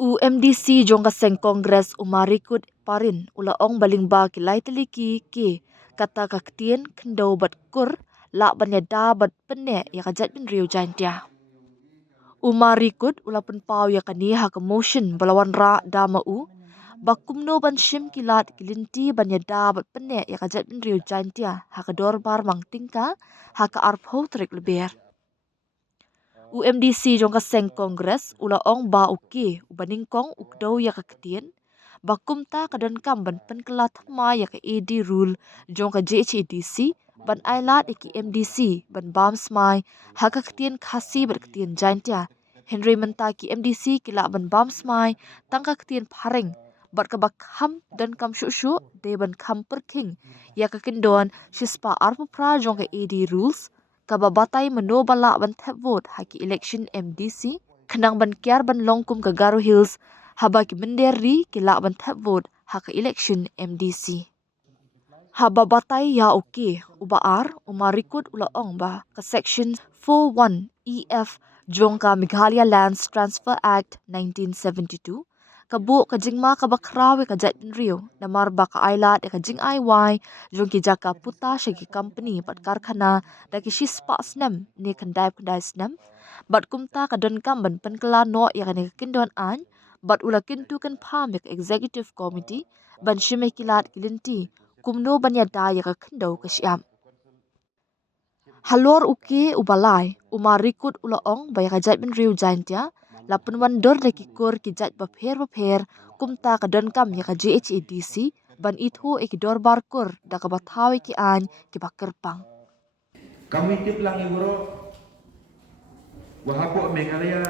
UMDC jong kaseng Kongres umarikut parin ulaong balingba kilai teliki ki kata kaktien kendau bat kur la banyada bat penne ya kajat bin riu jantia. Umarikut ulapun pau ya kani ha motion balawan ra dama u bakumno ban shim kilat kilinti banyada bat penne ya kajat bin riu jantia ha kador bar mang tingka ha ka arpho trik leber. UMDC jong kaseng Kongres ulaong ba uki ubaningkong ukdau ya kaketien bakumta kadan kam ban penkelat ma ya ka AD rule jong ka JHADC ban ailat iki MDC ban bam smai ha kaketien khasi berketien jantia Henry mentaki MDC kila ban bam smai tangka ketien pareng bat kabak ham dan kam shushu de ban kam perking ya kakendon shispa arpupra jong ka AD rules kababatay manobala ban tap vote haki election MDC kenang ban kiar ban longkum ke Garo Hills haba ki menderi kila ban tap vote haki election MDC haba batay ya uki ubaar umarikut ulaong ba ke section 41 EF jong ka Meghalaya Lands Transfer Act 1972 kabu kajingma kabakrawe kajat rio namar baka ailat kajing IY jong ki jaka puta shagi company bat karkhana daki shispa snam ni kandai snam bat kumta kadon kamban penkela no ya kani kindon an bat ula kintu kan pham yak executive committee ban shime kilat kilinti kumno banya da ya ka khindau ka syam halor uki ubalai umarikut ulaong baya kajat bin riu jantia lapun wandor daki kur kijat bapher kumta kadon kam ya ka JHADC ban itu ikidor barkur da ka bathawi ki an ki bakerpang kami tiplang ibro wahapo Meghalaya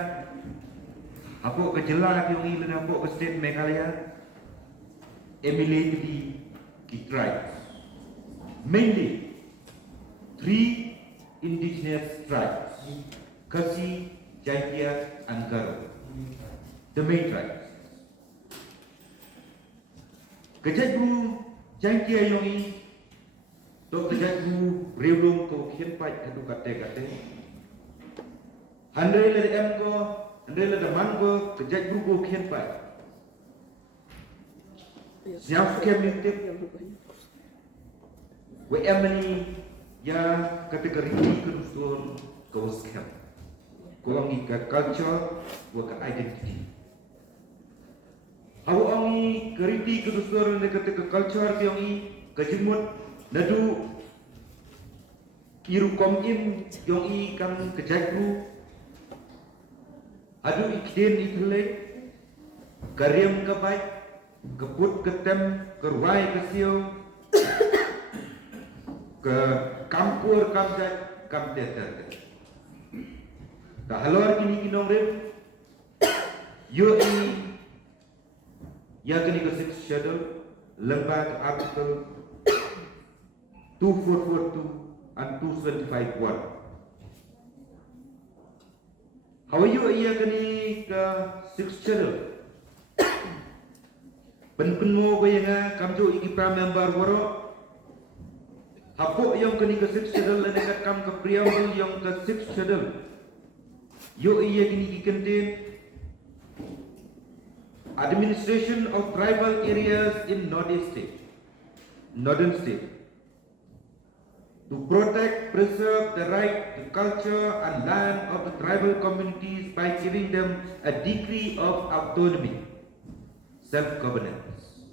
apo kejela yung ilan apo ke state Meghalaya immediately ki tribes mainly 3 indigenous tribes Khasi, Jaitia and Garo, the main tribes. Kejatbu Jaitia yongi to kejatbu rewlong ko khienpai kadu kate handre le em ko handre le man ko kejatbu ko khienpai siap kemite we emani ya kategori kedustur kawaskem kuangi ka culture wa ka identity hawo angi keriti kedustur ne ka culture ti angi kajimut nadu iru kom in yongi kan kejaibu adu ikden ikle karyam ka bai keput ketem kerwai kesio ke kampur kamjat kamteter ta halor kini kinong rem yo ini ya kini ke 6 schedule lembar article 2442 and 275.1 how you iya kini ke 6 schedule penmo bayanga kamjo ikipra member woro hapo yang kini ke 6 schedule dan dekat kam ke preamble yang ke 6 schedule yo iya kini contain administration of tribal areas in northern state to protect preserve the right to culture and land of the tribal communities by giving them a degree of autonomy self-governance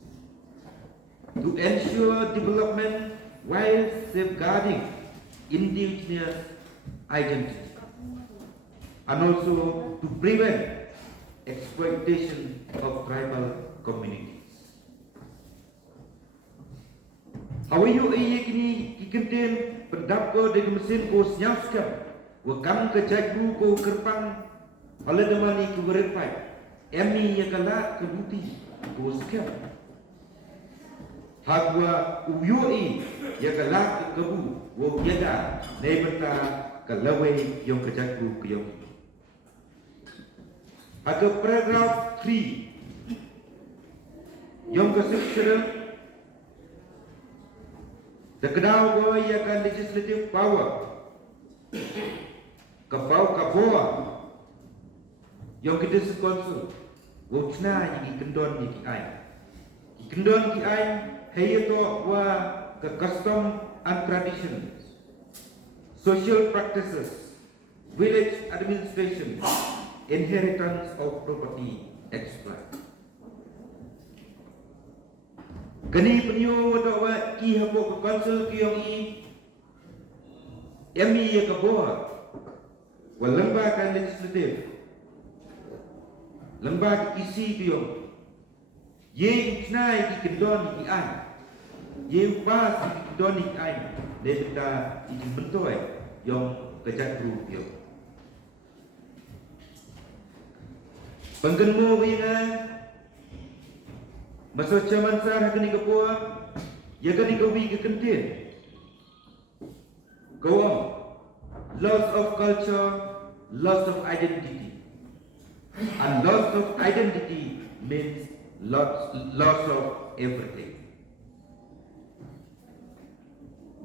to ensure development while safeguarding indigenous identity and also to prevent exploitation of tribal communities. Hawayu iye kini kikinten pendapko de mesin ko siapkan wakam ke jagbu ko kerpang oleh demani ke verify emi yakala kebuti ko sekian hagwa uyui yakala kebu wo yada nebenta kalawe yang ke jagbu ke yang ada paragraf 3 yang ke section the kedau bahwa ia akan legislative power ke bawah yang kita council wo chna yi kendon yi ki ai. Ki kendon ki ai hey to wa ke custom and traditions, social practices, village administration, inheritance of property, etc. Kani penyo to wa ki hapo ke council ki yong i emi ye ka boa wa lembaga legislatif, lembaga isi ki yong ye chnai ki kendon ki ai, ye pas ki kendon ki ai de ta i bentoy yong kejat group yo. Penggenmo wina masa zaman sar kini kepoa ya kini kawi ke kentin. Kau loss of culture, loss of identity. And loss of identity means loss of everything.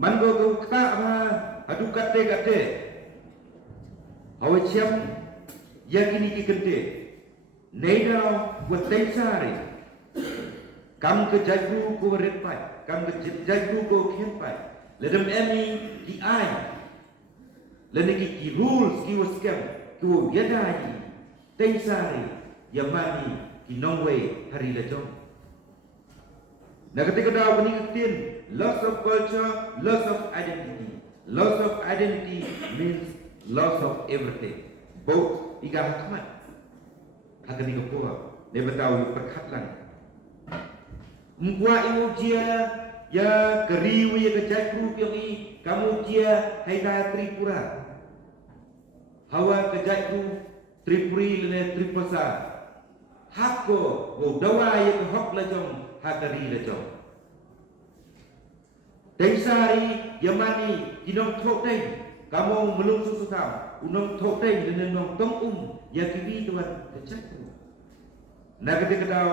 Mango kau kata apa? Adu kate. Awak siap ya kini ke kentin. Neida buat tengsari. Kam ke jaju ko retpai, kam ke jaju ko khenpai. Ledem emi ki ai. Lene ki rules ki waskem, ki wo yadai. Tengsari yamani ki nongwe hari lejong. Na ketika dah bani ketin, loss of culture, loss of identity. Loss of identity means loss of everything. Both iga hakmat. Akan ni kepoa, dia bertahu perkatlan. Mungkuat ibu dia ya keriu ya kejat group yang ini kamu dia haida Tripura. Hawa kejat group Tripuri le Tripasa. Hakko go dawa ya kehok lajong hakari lajong. Tengsari yamani kinong thok teng kamu melung susukam unong thok teng dengan nong tong ya kibi tuan kejat. Nak ketika dah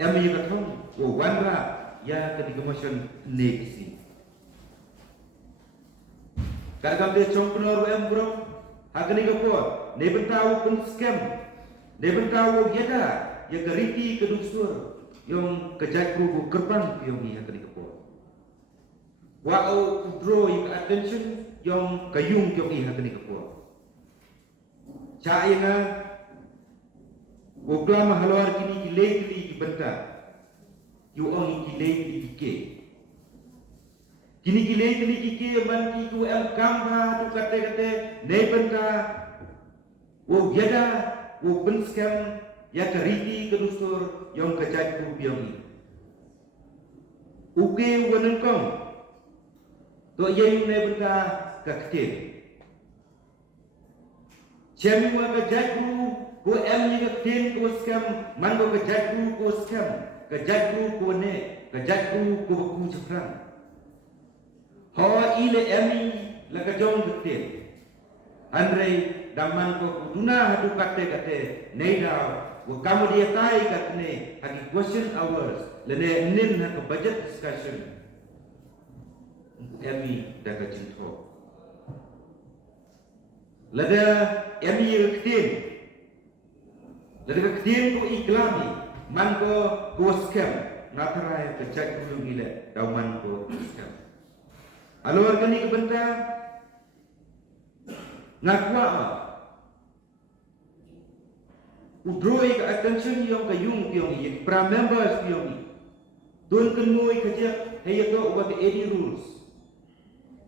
emi katong wo wanra ya ketika motion negisi. Kadang dia cong penor em bro, hakni kapo, ne bentau pun scam, ne bentau yada ya keriti kedusur yang kejat ku kerpan yang ni hakni kapo. Wa au draw you attention yang kayung yang ni hakni kapo. Caya Oklama halwar kini ki legli ki benta. Yu ong ki legli ki ke. Kini ki legli ki ke man ki ku el kamba tu kate ne benta. Wo yada wo benskam ya kariti kedusur yang kejat ku biang. Uke wanen kong. To ye ne benta kakte. Chemi wa kejat ku ko em ni ka tin ko scam man ko ka jatku ko scam ka jatku ko ne ka jatku ko ku chakran ho ile emi la ka jong tin andre daman ko duna hadu kate nei da wo kamu dia tai katne hagi question hours lene nin ha ka budget discussion emi da ka chinto lada emi tin Dari ketiin ko iklami, man ko scam, ngatarai kecak dulu gila, dauman ko scam. Alo organik benda, ngakwa ma, udroi ke attention yang kayung yang ini, pra members yang ini, don kenmoi kecak, hanya to ubat edi rules.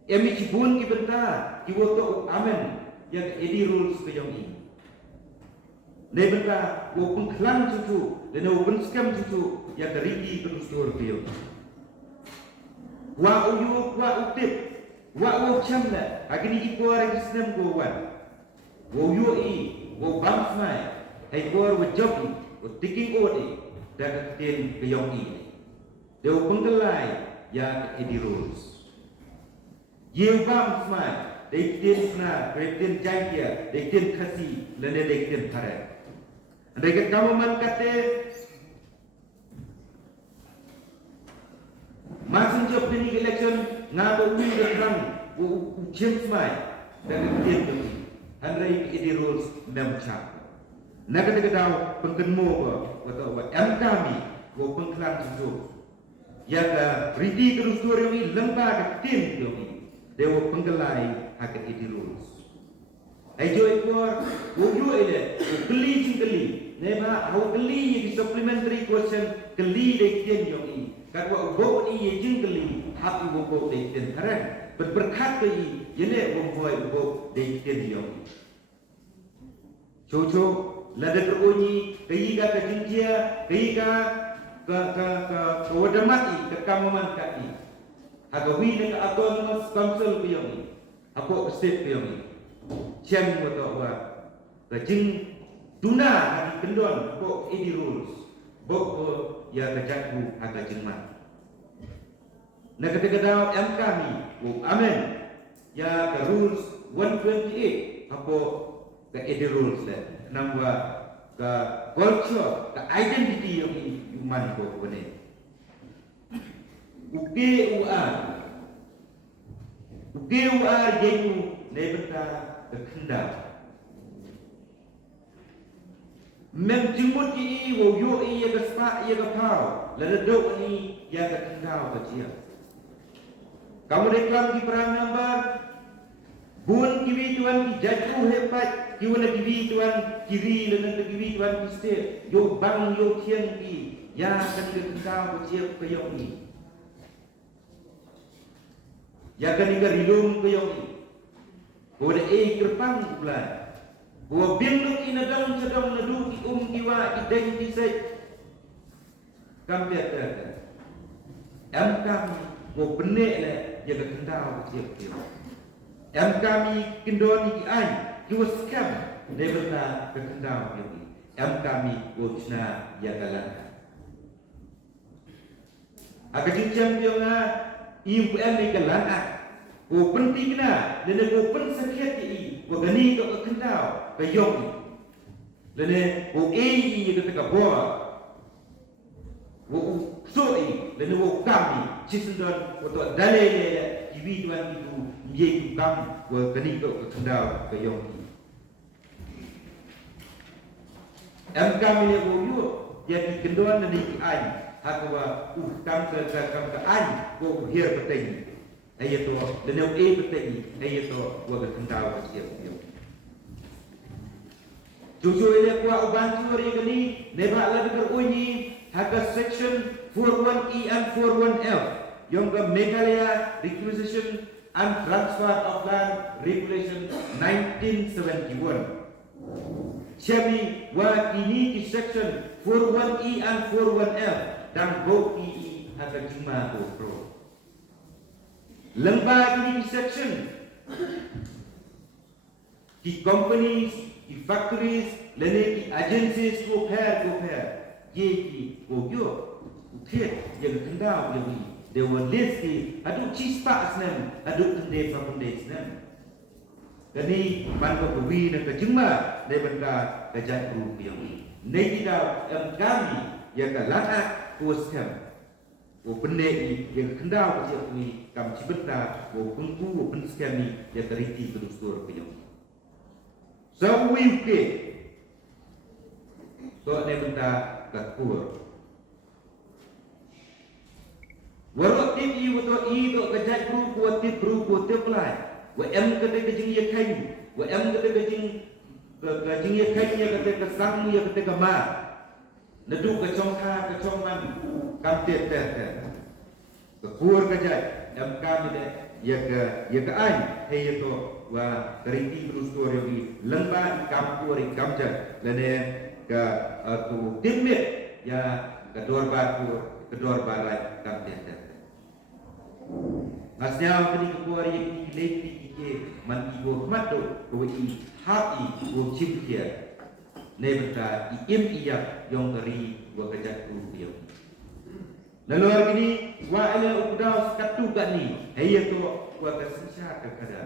Emi cibun ki benda, kiwo to amen, yang edi rules ke yang ini. Nebenta open klan cucu dan open scam cucu yang terigi kedusur dia. Wa uyu wa utip wa u chamla agni ipo orang Islam ko wan. Wa uyu i wa bams mai hai ko wa job wa tiking odi dan ketin keyong i. Dia pengkelai yang edi rules. Ye bams mai dekin na dekin jaya dekin kasi lene dekin parai. Dekat kamu man kate masing job ini election ngabo wi dekan James mai dan kemudian Henry edi rules memcha Nak kata kau pengkenmu atau kami go pengkelan susu. Ya ka riti kerusur yang ini lembah ke tim yang ini. Dewa penggelai hakat iti rules. Ayo ekor, woyo ele, geli cingeli. Nema hau geli di supplementary question geli dek tim yang ini. Kalau go ini cingeli, hapi go dek tim keren. Berberkat ke ini, yene go dek tim yang ini. Coco, lada terunyi, kaya ka jingkia, kaya ka wadamati, ka kamuman kaki. Agawi na autonomous council ko yung ako state ko yung siyang mo to wa kajing tuna hagi kendon ko edi rules boko ya kajakbu aga jengman nagkataga daw ang kami wo amen ya ka rules 128 ako ka edi rules le nangwa ka culture ka identity yung human ko kone UGUR yaitu nebenta kekendal. Menjemput ini woyo ia kespak ia kepau, ledok ini ia kekendal kecil. Kamu reklam di perang nambar, bun kiwi tuan ki jatuh hebat, kiwana kiwi tuan kiri lengan kiwi tuan kistir, yo bang yo tiang ki, ya kekendal kecil kayong ni. Ya kan ingkar hidung ke yang ini. Boleh kerpang bulan. Boleh binduk ina dalam sedang nadu ki kiwa ki ki sai. Kami ada. Am kami boleh benek le ya kendal kecil. Am kami kendon ki ai kiwa skam lebena kendal ki. Am kami boleh ya galan. Agak cincang dia ibu ni galan ko penting na lene ko pen sakit i ko gani ko kendau ka yong lene ko i ke ka bo wo soi lene wo kami cisendon ko to dalele kiwi tuan itu ye ku kam ko gani ko kendau ka yong am kami ne wo yu ya di kendon ni ai hakwa kam ka ai ko hier peteng ayato lenau peteng ayato wa kendau ka siap Jojo ile kwa ubantu ri gani neba la de unyi haka section 41E and 41F yang ke Meghalaya Requisition and Transfer of Land Regulation 1971 Siabi wa kini di section 41E and 41F dan go PE haka juma pro lembah ini di section di companies di factories lene di agencies ko pair ye ki ko yo ukhet yang kendau yang ni dewa lesti adu cispa asnem adu tende papunde asnem kani man ko wi na ka juma de benda kajat guru yang ni nei kita kami yang ka lahat ko stem wo bende yang kendau ka ni kam cibeta wo kunku wo pen skem ni ya teriti terusur ke yang so we ke so ne benda ka kur warok tip i wo to i to kajat guru ko tip guru ko tip lai wa em ka de jing ye kai wa em ka de jing ye kai ya ka de ka sang ya ka de ka ma nadu ka chong kha ka chong man kam te ka kur ka jai em kam de ya ka ai he to wa teriti terus to ri lembah kampur kam ja lene ka tu timit ya ka dor batur ka dor barat kam te Masnya kini keluar yang leti ke man ibu matu ko i happy ko chimkia nebta im iya yang keri wa kajak tu dia lalu kini wa ala ukdau skatu gani hayya to wa kasensha ka kada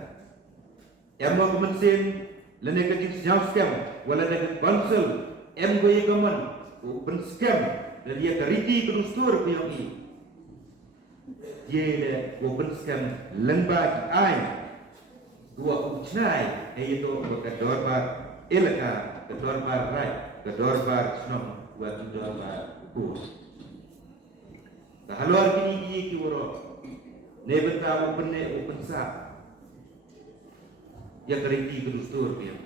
em mo mensin lene kajik jam scam wala da council em go yegaman ko ben scam dan dia keriti terustur ko yang ni ye open scam lembah ai dua uchnai iaitu kedor bar elaka kedor bar rai kedor bar snom buat kedor bar ukur haluar kini ki woro ne beta benne open sa ya keriti kedustur dia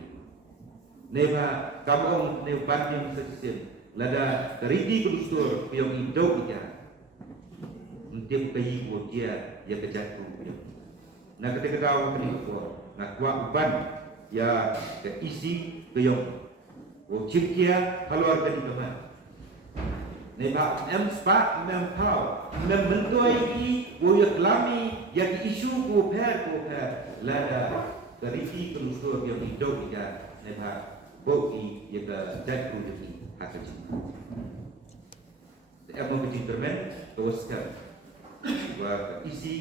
ne ba kamu ne ban yang sesien lada keriti kedustur yang indok dia untuk kayi buat dia ya kejatuh dia na ketika kau kini ko na kuat ban ya ke isi ke yang wo cipkia haluar kini teman ne ba em spa mem pau mem mentoi ki wo ya kelami ya ki isu ko per lada keriti kedustur yang indok dia ne ba boki ya ke jatuh dia akan em mau bercermin teruskan wa isi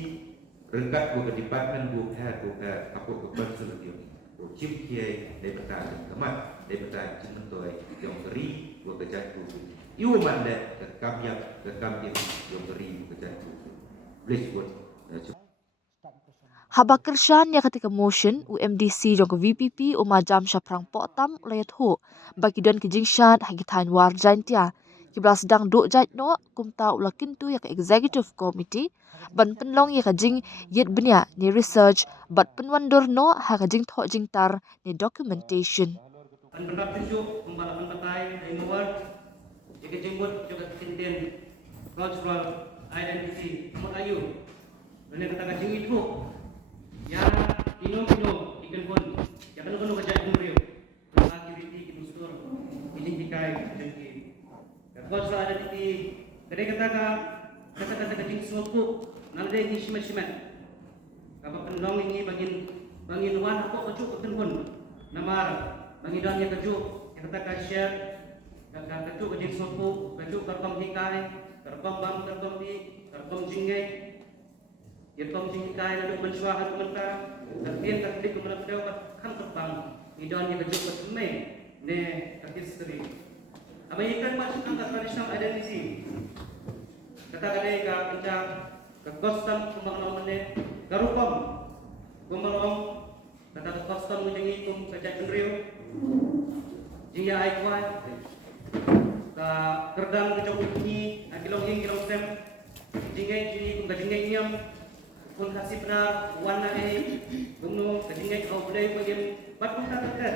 rengkat wa department wa pad apa ke konsul dia wa chip kiai dari petang kemat dari petang cintoi yang beri wa kejatu iu mande ke kamyak yang beri wa kejatu please buat Habakirshan ya ketika motion UMDC jong ke VPP umajam syaprang potam layat ho bagi dan kejingshan hagitain warjain tia kibla sedang duk jait no kumta ulakin tu ya ke executive committee ban penlong ya kajing yet benya ni research bat penwandur no ha kajing tho jingtar ni documentation Pendapat tunjuk pembalapan partai dari Mawar jika jemput juga tintin cultural identity nomor ayu boleh kata kajing itu ya inom ikan pun ya kan kono kajak kumriu security kinustur izin dikai jengki cultural identity kedai kata kajing suku nalde ini simat kapag penlong ini bangin wan ako kaju pun namar bagi dan yang kaju kita akan share kaju kajing suku kaju karpam dikai karpam bang karpam di karpam jingai Yaitu jingkai lalu mensuah mentah terbian terklik kemudian dapat kan terbang idan yang kejut bersemai ne terkis seri apa ikan masuk angkat tradisional identity kata kadai ka kencang ke kostam kembang mene garupam kembang kata ke kostam menjangi kum kejat penriu jingya aikwan ka kerdam kejauh bunyi kilong sem jingai jini kum kejingai nyam pun kasih benar warna ini gunung ketinggian kau boleh bagian bat pun tak terkait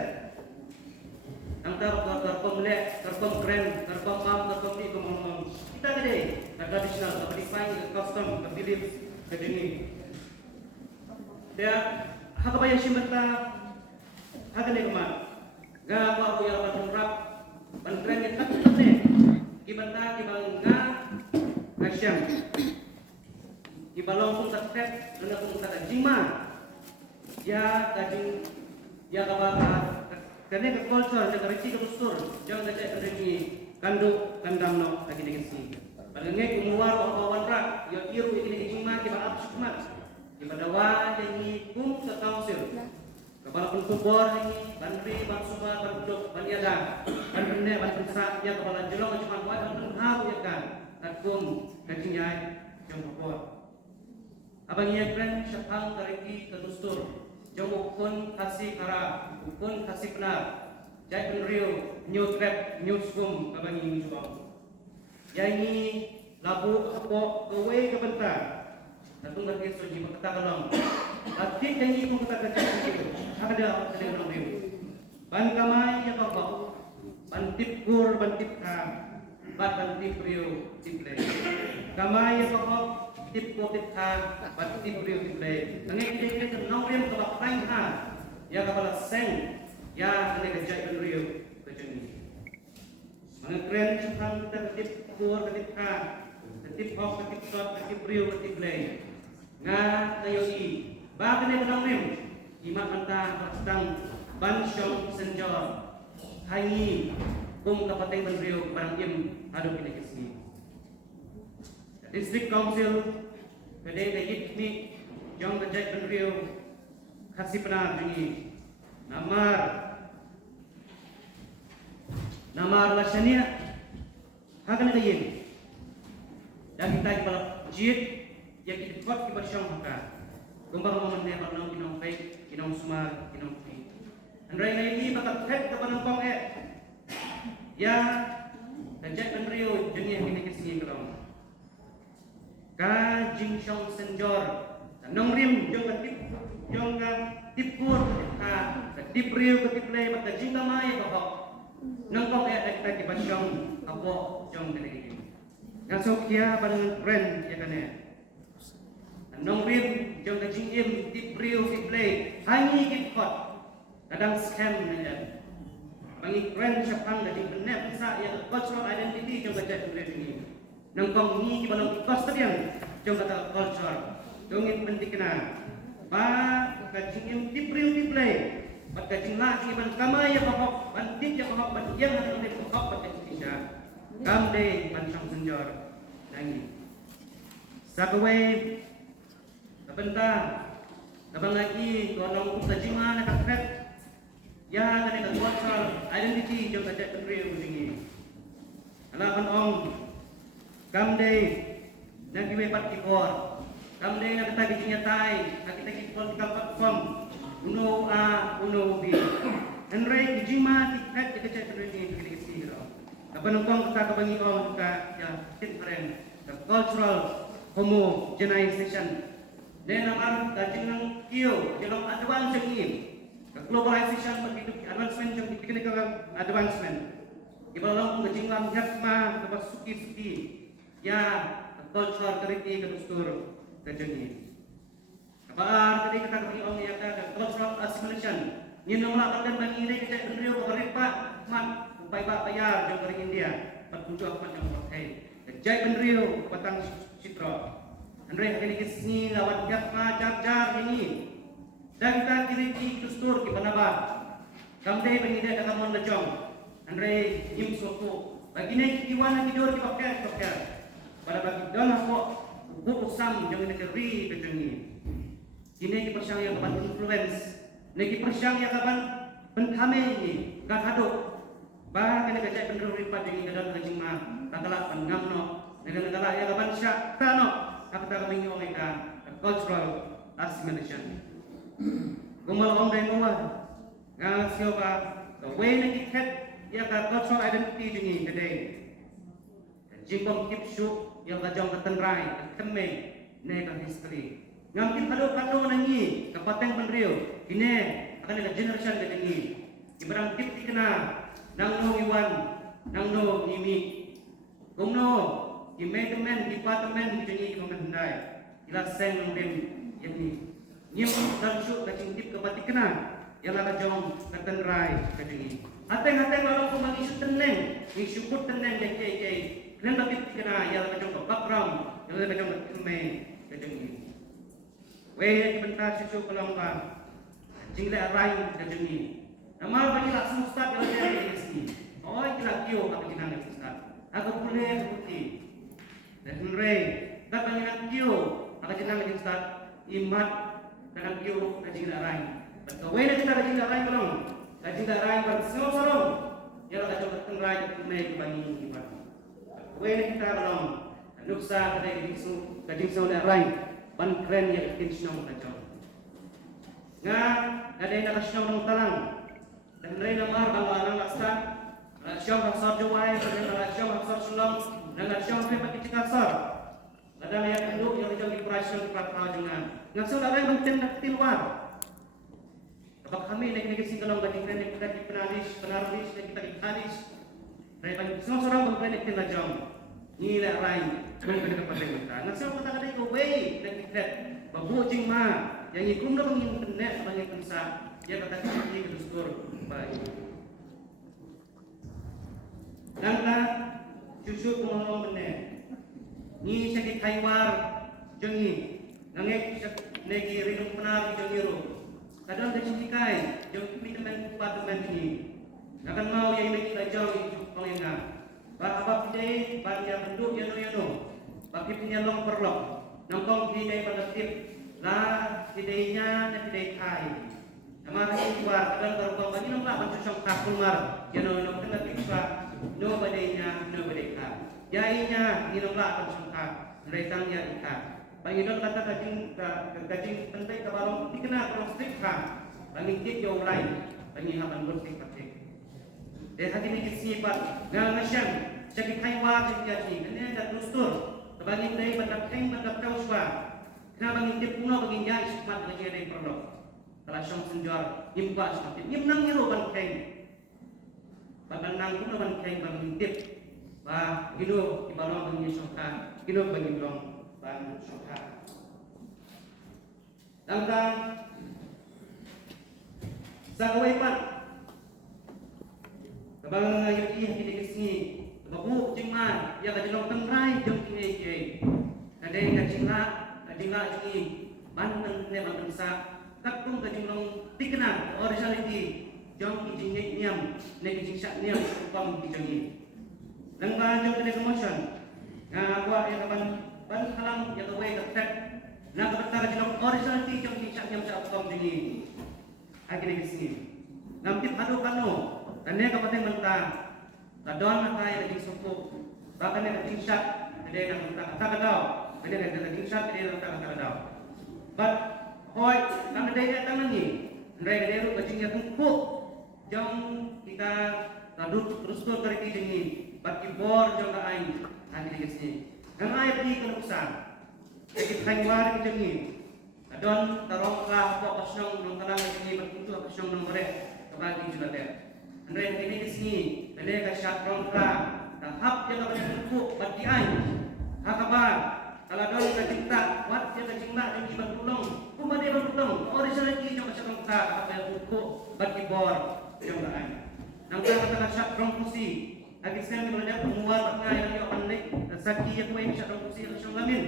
antara terpemlek terpemkeren terpemam terpemdi kemamam kita gede tradisional tapi define custom terpilih kedini dia hak apa yang simeta hak ini kemana gak apa aku yang akan rap pentren yang tak terkait kibanta kibangga asyam Ibalong pun terkait dengan pun tak jima ya kajing ya kabaka karena ke culture yang kerja ke ustur jangan kerja kerja kanduk kandam no lagi dengan si pada ngai kumuar kawan rak ya iru ini jima kita absukmat di badawa yang kum ke council kepala pun kubor ini bandri bansuba banduk baniada bandne bansa ya kepala jelong cuma buat dan hau ya kan takum kajingnya yang kubor abang ia keren syafang kariki kedustur jom ukun kasih kara ukun kasih penar jai penriu new trap new skum abang ini jual ya ini labu apa kewe kebentar natung berkait suji berkata kalong atik yang ini pun kata kecil ada sedang riu ban kamai ya bapak ban tip gur ban tip kam ban tip riu tip le kamai ya bapak tip tip ha bat tip riu tip le ngai kita nong riu ke bakai ha ya kepala seng ya ngai kerja riu kerja ni mengkeren tentang kita tip kur tip ha tip hok tip shot tip riu tip le nga tayo i ba kene nong riu imat manta pastang ban syong senjor hangi kum kapateng ban riu parang im adu kini kesi District Council kedai dagit mi jong kejat penriu kasih penar ini namar lasania hakan kayin dan kita kepala jid yang kita buat kibar syong haka gembang momen ne barnong kinong fake kinong smart kinong fi Andai lagi bakat head ke panongkong ya kajak penrio jengi yang kita kesini kelong ka jing shong senjor nong rim jong ka tipur ka tip rio ka tiplay maka jing kamay bakok nong kong kita ki pasyong kapo jong ka ngaso kia panang friend ya kane nong rim jong ka jing im tip rio tiplay hangi kit kot kadang scam na Pangi keren siapang dari benar bisa yang cultural identity jom baca tulis ini. Nangkong ni kita balong custodian jom kata culture. Dongin penting kena. Ba kajing tipriu tiplay. Bat kajing lah jing ban kamay ya pokok bantik ya pokok ban yang ada di pokok bat Indonesia. Kam day ban sang senjor. Nangi. Sakaway kapenta. Abang lagi tolong kajing mana kakret. Ya, kena cultural identity jom kata penriu begini. Alapan om, kamde nak kiwepat kipor, kamde nak kita dijinyatai, nak kita kipor kita platform, uno A, uno B. Enrei dijima tiket kecek penriu begini kita kesini. Apa nongkong kita kebangi om kita ya different, the cultural homogenization. Dan namar kajinang kio, jelong advance ini. Globalization begitu advancement yang technical advancement ibalang kejinglang hatma ke suki ya culture keriti ke dustur kejengi kabar tadi kata kami orang yang ada cultural assimilation ni nomor akan bagi ini kita beriu beripat mat upai bayar jauh dari India berkunjung apa yang pakai jai beriu patang citra Andre hari ini lawan hatma jar ini dan kita kiri dustur di Panaba. Kamdai pengida dengan mon lejong. Andre jim sopo. Bagine kiwana kidur ki pakai. Pada bagi dona ko buku sam yang negeri kejengi. Kini ki persang yang kapan influence. Neki persang yang kapan pentame ini gakado. Bah kene kecai bener ripat jengi kadang kajing ma. Kakala pengamno. Negara yang kapan syak kano. Akta kami ngomeka cultural assimilation. Gumal om dai mawa nga sioba the way na kiket ya ka cultural identity jingi today jingkong kipsu yang ka jong katenrai kemme ne ka history ngam kit ado nangi kapateng penrio ine akan ada generation ka jingi ibarang kit ikna nang no iwan nang no imi gumno department jingi komandai ila seng nang dem yani Nyim dan syuk kacing tip kepati kena yang ada jong ketenrai kacing hateng lalu kumang isu teneng isu put teneng yang kei kena tapi kena yang ada jong background yang ada jong kemai kacing weh bentar susu kelomba kacing le rai kacing nama bagi lah semesta yang ada di sini oh kira kio apa kina nggak semesta aku boleh seperti dan rei tak banyak kio apa kina nggak semesta imat dengan kio kajing lain. Berkawin na kita kajing lain belum? Kajing lain bersorong. Ya kita coba tengrai naik bagi kita. Berkawin na kita belum? Nuksa kadai kajing lain. Ban keren yang tim senang kacau. Nga kadai nak senang nong talang. Dan rei namar bangwalang laksa. Laksyon haksor jawai, laksyon haksor sulong, dan laksyon pepat kicikasar. Ada yang penduk yang menjadi operasi pra dengan ngaso ada yang mencen tiluar. Apakah kami naik singgalong gading kita di penalis dan kita di hadis. Dari semua orang berkenek tin lajong. Ni la rai kung kada kapatay kita. Ngaso kata kada ko way dan kita babu jing ma yang ikum na bangin penek bangin pensa ya kata kita ke dustur baik. Dan susu pengolong benek. Ni sakit kaiwar jengi nangek negi rinung penar jengi ro kadang tercintikai jeng teman ini akan mau yang ini kita jauh pengenga apa pidai banyak bentuk yano bagi penyalong perlok nongkong pidai pada tip lah pidainya dan pidai kai nama kaiwar kadang terkong bagi nongkong bantu kakul mar yano tengah tiksa no badainya no badai kai jainya nilonglah persangka meretangnya ikat. Pangidon kata kajing pentai kabalong dikenal kalau strikha. Pangingkit jauh lain. bagi haban bertik patik. Dan hati ini kesipat ngal nasyam jadi kaiwa jadi ini ada lustur bagi dari bandar kain bandar kau swa. Kenapa ngintip puno bagi yang ismat lagi ada produk. Kalau syong senjor impa seperti ini menang hero ban kain. Bagan nang puno ban kain bagi ngintip. Bah hidup di balong bagi syongka hidup bagi balong ban syongka. Langkah Sakawipan Kabangan ngayon iya kinikisngi Mabuk jingman Ya kajilong tengray jong kinay Naday kajingla jingi Manang ne manangsa Kakung kajilong tikna Originality Jong kijingit niyam Ne kijingsak niyam Upang kijongi Langkah jong kini kemotion Nga akwa ya kaban Ban halang ya kawai katek Na kabatara kajilong originality Jong kijingsak niyam sa upang jingi Akhirnya di sini. Nampit adu kanu, tanya kapateng mentah. Kadon nakai lagi suku. Bahkan ada tingkat, ada yang mentah kata kadau. Ada yang tingkat, ada yang mentah kata kadau. But hoy, kami ada tangan ni. Mereka ada yang bajingnya tungku. Jom kita kadut terus tu dari ini. Bagi bor jom kain. Akhirnya di sini. Yang ayat di kenusan. Jadi tangwar kita ni. Adon tarongkah po kasyong nung kalang ini berkutu kasyong nung merek kabagi juga ter. Andre ini di sini, ada kasyat rongkah tahap dia kabagi berkutu bagi ay. Hakabar kalau don kacingta, wat dia kacingta jadi bertulung, kuma dia bertulung. Originality jong kasyat rongkah kabagi berkutu bagi bor jong ay. Nangka kata kasyat rongkusi. Lagi sekarang kita lihat penguat pengai yang akan naik sakit yang main kasyat rongkusi kasyong lamin.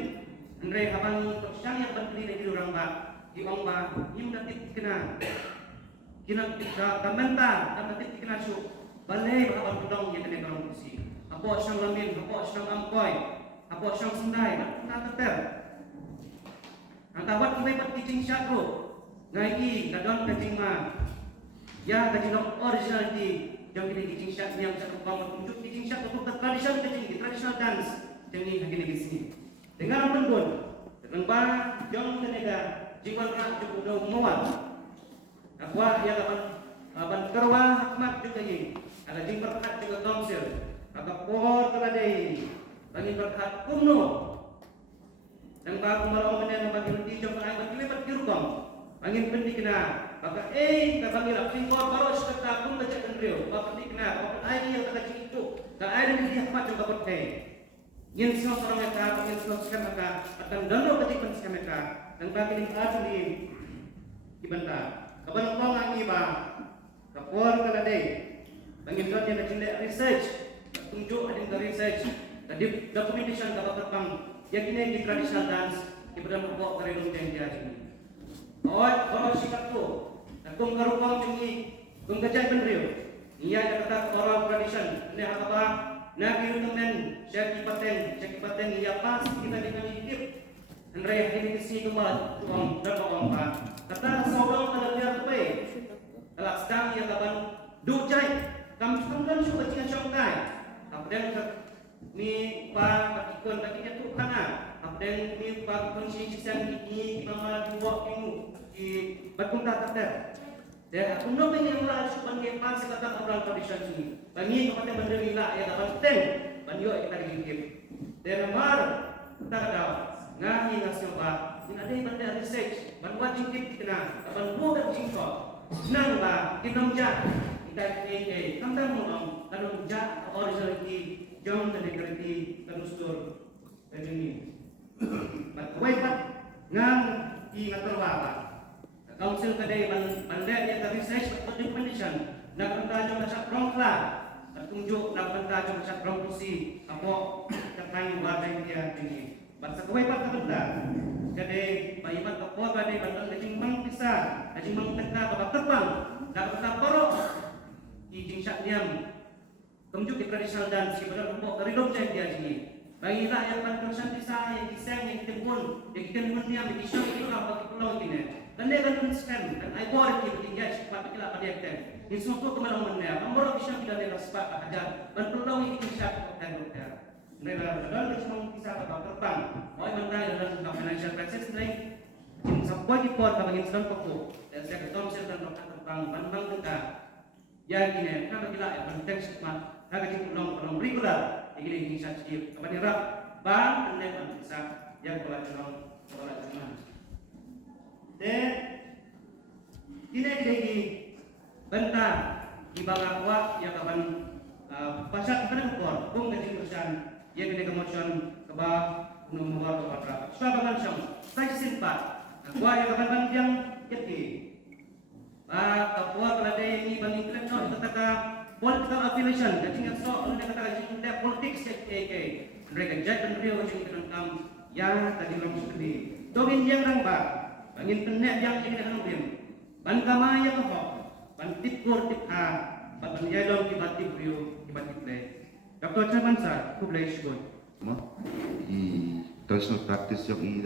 Andre habang tersyang yang berdiri dari orang ba, di orang ba, im dapat kena kamenta, dapat kena su, balai habang tudong yang kena orang kursi. Apa syang lamin, apa syang ampoy, apa syang sendai, nak teter. Antawat kita berkicing syakro, ngai kadon kacing ma, ya kacing originality, jom kita kicing syak yang satu kaum tunjuk kicing syak untuk tradisional kacing, tradisional dance, jangan lagi di sini. Dengan pendun, dengan barang jom tenega, jiwan rak cukup dah muat. Akwa ia dapat kerwa hikmat juga ini. Ada jing berkat juga domsil. Agak pohon keladai, bagi berkat kumno. Dan baru malam mana bagi nanti jom ayat bagi lebat kirukam. Angin pendi kena. Maka kabagi rak singkor baru sekitar kum baca kendrio. Bapa pendi kena. Bapa air yang kena itu. Dan air yang hikmat juga berkai. Yang semua orang mereka, yang semua sekarang mereka akan download ketika sekarang mereka dan bagi di atas di bentar. Kapan orang lagi bah, kapor keladai, bagi yang ada cinta research, tunjuk ada research, tadi documentation kapal terbang, yang ini di traditional dance di dalam pokok kerajaan yang dia ini. Orang sikap tu, aku mengarupang tinggi, mengajar bendera. Ia kata orang tradition, ini apa? Nabi teman syaki paten ia pas kita dengan hidup. Andre ini kesi kemat uang dan uang pa. Kata seorang kalau dia tupai. Kalau sedang ia kapan dujai, kamu kan suka dengan syongkai. Kemudian ni pa ikon bagi dia tu kana. Kemudian ni pa kunci sisan ini mama dua minggu di batung tak. Dan aku nak ingin orang sebagai pas kata orang tradisi ini. Bagi kepada benda ila yang dapat ten, bagi kita digigit. Dan mar kita tahu ngahi ngasioba. Ini ada benda research, bantuan jingkit kita, bantuan jingkot. Senang ba kita menjat kita ini tentang orang kalau menjat originality, jom dan integrity terustur dan ini. Baik ngang di ngatur apa? Council kadai bandar yang tadi research documentation nak pentajam masyarakat rongkla tunjuk nak pentajam masyarakat rongkusi apa terkait warga dia ini bangsa kawai pak kebenar jadi bayimat kapor badai bandar kajing mang pisah kajing mang teka bapak terbang nak tetap korok ijing syakniam tunjuk di tradisional dan si benar rumpok dari dom dia ini bagilah yang pantusan pisah yang kisah yang kitembun yang kitembun yang kisah itu apa pulau ini. Dan dia akan menuliskan dan I bought it tinggal cepat kita pada ekten. Ini semua kemalangan dia. Nomor bisa kita lihat sepak ajar. Dan perlu ini kita dan dokter. Mereka dalam semua kisah apa terbang. Orang mentai dalam financial crisis ini. Sampai di port kami sedang fokus. Dan saya ketemu saya dan dokter orang bang kita yang ini kan kita konteks mat harga cik long regular ini bisa cik apa nih rap bang anda bang bisa yang kalau cuma dan ini lagi bentar di bawah wak yang kapan pasal kepada ukor bung gaji perusahaan yang kita kemotion kebah nomor kepada suatu macam saya simpan wah yang kapan yang jadi kapua kalau ada ini banding elektron kata political affiliation gaji yang so oleh kata gaji tidak politik CKK mereka jadi beliau gaji tentang yang tadi orang sendiri dongin yang rambak bangin penek yang ini dengan beliau ban kamaya kok ban tipur tipha ban yadong kibati beliau kibati play Dr. Chamansa kublai syukun i traditional practice yang i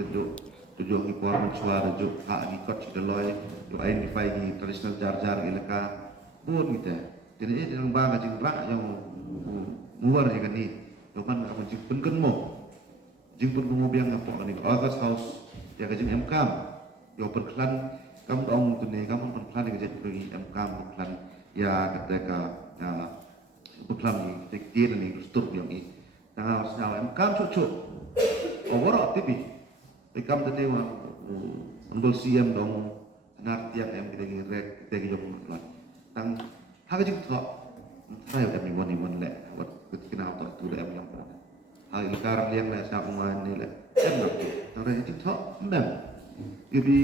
tujuan ikuan suara jo hak di coach deloi jo identify di traditional jar ilaka pun kita jadi ini dalam bangga jing rak yang muar jika ni jo kan kamu jing pun mo jing pun mo biang apa ni August House ya jing MKM jo perklan kamu dong tu ni kamu perklan ke jadi pergi MKM perklan ya ketika perklan ni tekdir ni struktur yang ni tengah senyawa MKM cucuk overall tipi Rekam tadi wang ambul siam dong narti yang em kita rek kita jom lan tang hak jing thok saya udah mingguan le wat kenal tok tu le em yang pada hal ikar liang le sa uman ni le em nak tang rek jing thok mem jadi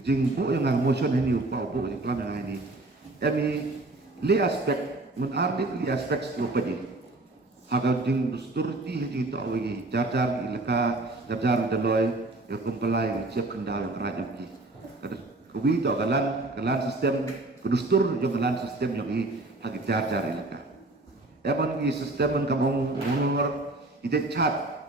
jing bu yang ngang motion ini upau bu jing kelam yang ini em li aspek mun arti li aspek sto padi hak jing dusturti jing tok wigi jar ilaka jar deloi ya kumpulai siap kendal yang kerajaan ini. Kewi tu galan sistem kedustur jo galan sistem yang ini hagi jar ilaka. Eman ini sistem kamu ngor ide chat.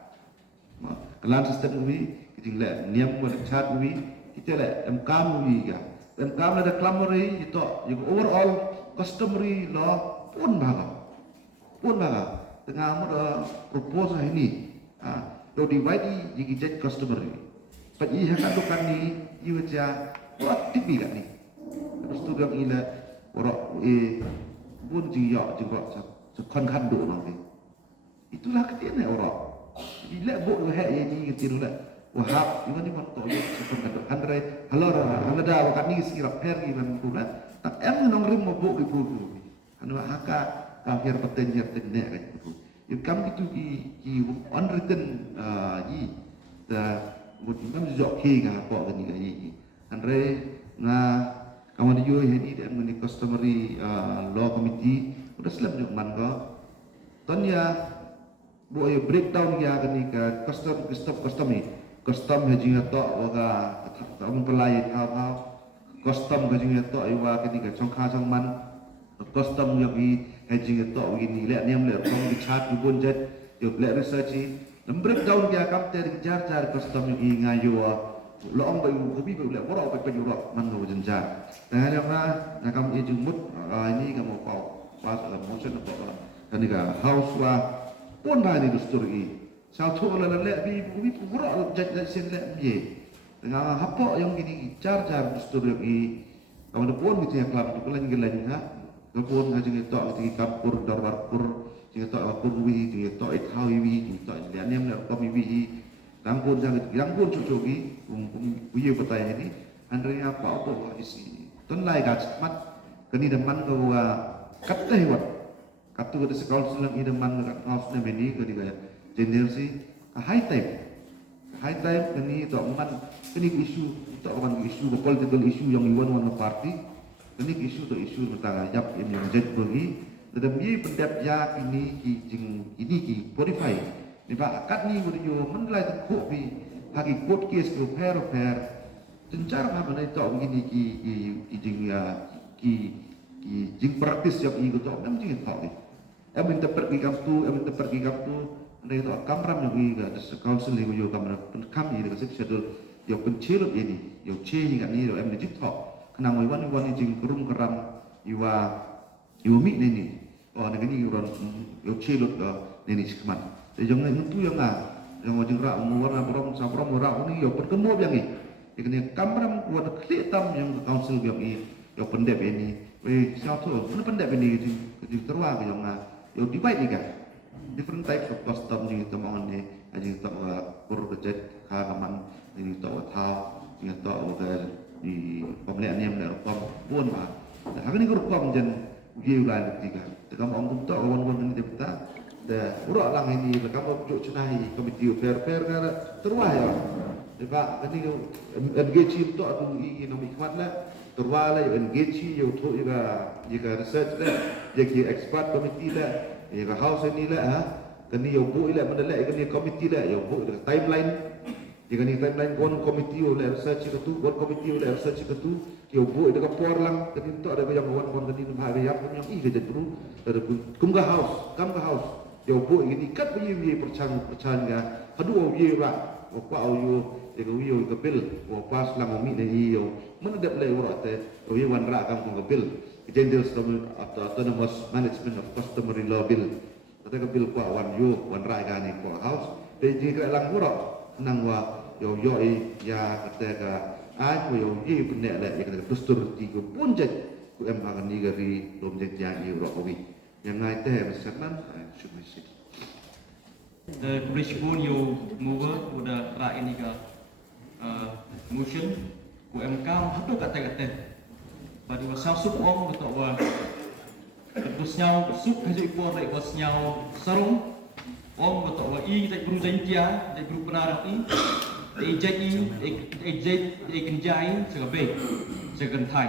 Galan sistem ini kita le niam buat chat ini kita le MKM ini ya. MKM ada klamori itu yang overall customary law pun baga. Tengah proposal ini. Do divide jadi jet customary. Pagi hakan dokan ni, ia baca buat tipi kat ni. Terus tu dia ila orang pun jiak juga sekan duk nanti. Itulah ketian orang. Bila buat wahai ini ketian lah. Wahab, ini mana tahu dia sekan duk. Andre, halo dah wakat ni sikit pergi memang tu lah. Tak nong rim mau buat di buku. Anu haka kafir petenjer tenek kan tu. If come itu ki unwritten Mungkin jok ke apa ni ni. Andre na kawan dia ini dia meni customary law committee udah selap jok man ko. Tanya boleh breakdown ya ni ke custom ni. Custom haji atau waga tamu pelai tau custom haji atau iwa ni ke chongkha chongman custom yang haji atau begini lihat ni ambil from the chart pun jet yo black research breakdown dia kapten jar custom yang ngayo loong bayu hobi boleh borokไปอยู่รอกมันโดนjar nah yang na kamu jumut ini kamu kau pas motion apa kan ni house wa pun dah ni dustur ini satu orang lelak bi borok jadi sen lek ye dengan apa yang ini jar dustur ini kamu pun gitu ya kelab tu kelan ha pun ngaji itu di kapur darwarpur jika tak kurwi jika tak ithawi jika tak liannya kami wi langkun cucugi wiyo patay ini andre apa isi tunlai mat kani deman ko katte wat katu de sekolah sulang i deman kat house ne beni ko diga generasi high time kani to man kani isu to kan isu political issue yang iwan party kani isu tentang jap yang jet bagi tetapi pendap ya ini ki modify ni ba kat ni mo yo man lai ta ko bi hagi court case ko pair tencar ma bana to begini ki jing praktis yang i ko to nam jing to ni em pergi kam tu ndai to kamram yang i ga the council ni yo kamra kam ni ga sip schedule yo pencil ini yo che ni ga ni yo em ni to kenang wan jing kerum keram iwa mi ni negeri orang yo chelut ni sekeman jangan itu yang mau jengrak warna borong saprom orang ni yo pertemu yang ni kena kamram buat klitam yang council yang ni yo pendep ini siapa tu mana pendep ini di terwa ke yang yo divide ni kan different types of custom ni temangan ni aja tak kur budget kagaman ni tak tahu ni tak di pemilihan yang melakukan pun mah hari ni kur pom jen view lain tiga tekam om tak kawan-kawan ni kita dah urak lang ini lekam juk cenai komiti fair kan terwa ya Pak, ini engage itu atau ini nama ikmat lah, terwala yang engage yang untuk jika research lah, jika expert committee lah, jika house ini lah, kini yang buat lah mana lah, kini committee lah, yang buat timeline, jika ni timeline kon committee oleh research itu, kon committee oleh research itu, yang buat dekat puar lang, kini tak ada yang kawan-kawan kini nama yang jadi perlu, ada kumga house, yang buat ini kat begini percaya, kedua begini lah, apa awal Ego ke bil, pas lang umi ni iyo, mana dia boleh urat teh, iyo wan rakam ke bil, General Autonomous Management of Customary Law Bill, kata ke bil kuat wan rak ni kuat house, jadi jika lang urat, nang wa yo ya kata ke, yo benar lah, kata ke dustur tiga punjat, ku akan ni gari lom jejak iyo urat awi, yang ngai teh misalkan, cuma sih. Kemudian pun yo mover udah rak ini ke motion UMK hatu kata-kata pada wasau sup om betul wa terusnya sup haji por dai wasnya sarung om betul wa i dai buru jantia dai buru penarati dai jai kenjai segabe segan thai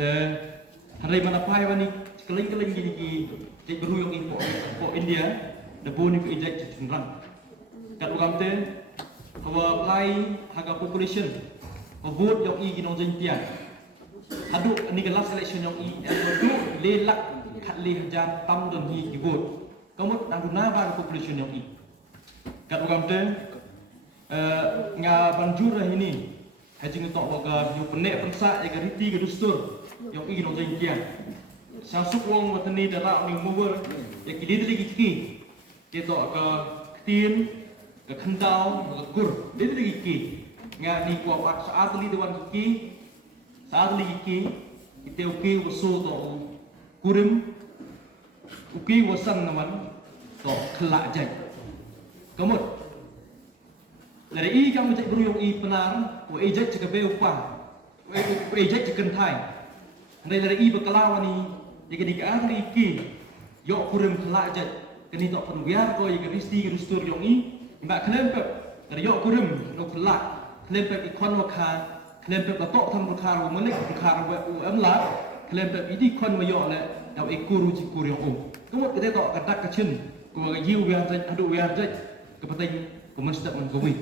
te hari mana pai wani keling-keling gini ki dai buru yang import India da boni ku ijai cenrang kat program tu bahwa apply harga population vote yang i ginong jentian hadu ni ke last election yang i hadu le lak khat le hajar tam don hi ki vote kamu nang guna ban population yang i kat program tu nga banjur ini hajing tok waga yu penek pensa ya riti ke dustur yang i ginong jentian sasuk wong watani dara ni mover ya kili ki ke tok ke tin ke kendau ke kur dia lagi ki nga ni ko pak saat li dewan ki saat li ki ite uki waso to kurim uki wasan naman to khelak jai kamut dari i kamu cek buru yang i penar wa i jai cek be upah wa i jai cek kentai dari i bekalawan ni jika di ahli ki yo kurim khelak jai kini to penbiar ko i risti ke dustur yang i mbak kelempep dari yok kurim no kelak kelempep ikon wakha kelempep latok tham wakha ru melik wakha ru amla kelempep idi kon wayok le dau ikuru cikuru yo kemut kita tok kadak kachin ku ga yiu wian jaj adu wian jaj ke patai ku menstak men gowi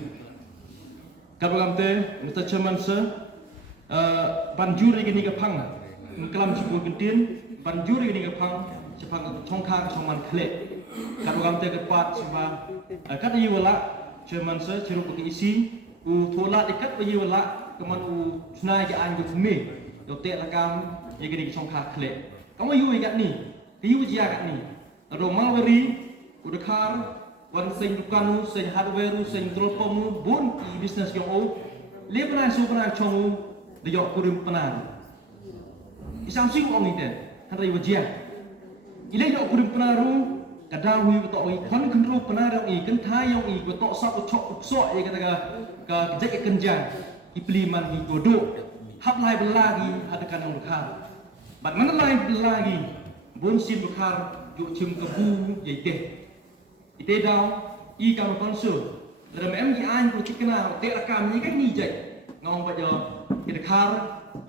kabagam te Mr. Chairman sir banjur ini ke phang kelam cikuru kentin banjur ini ke phang sepang chongkha chongman khle kabagam te ke pat siba kat yi wala chairman sir ciru pagi isi u thola dekat yi wala keman u snai ke an ku me yo te lakam ye gini chongkha khle kamu yu ikat ni yu jia kat ni ro malwari u dekhar wan sing dukanu sing hardware sing telkom bun i business yo o le pran su pran chong de yo kurim panan isam sing ong ni ten han rai wajia ile yo kurim panaru kadang hui betok hui kon kendru penarang i kentai yang i betok sak ucok uksok ya kata ka kejak kenjang ipliman hi godok hap lai belagi hadakan yang bukhar bat mana lai belagi bon sin bukhar yu chim kebu ye teh ite daw i kam konsul dalam MI an ku cikna te rakam ni kan ni jai ngong ba jo kita khar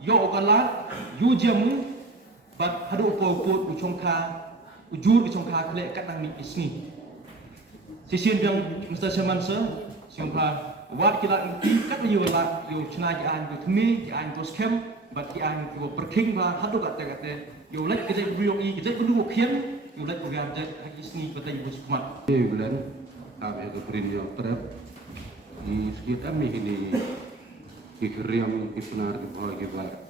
yo kala yu jamu bat hadu po po chongkha ujur ke chongkha khle kat nang mi isni sisin yang Mr. Chairman sir siapa wat kila kat yu la yu chna ji an ku thmi ji an ku skem bat ji an ku perking ba hadu kat kate yu lek ke bu yong i ke bu lu khien yu lek ku gam jai isni batai bu sukmat bulan abe ke prin yo trap di sekitar mi ini kikriam ipunar di bawah kita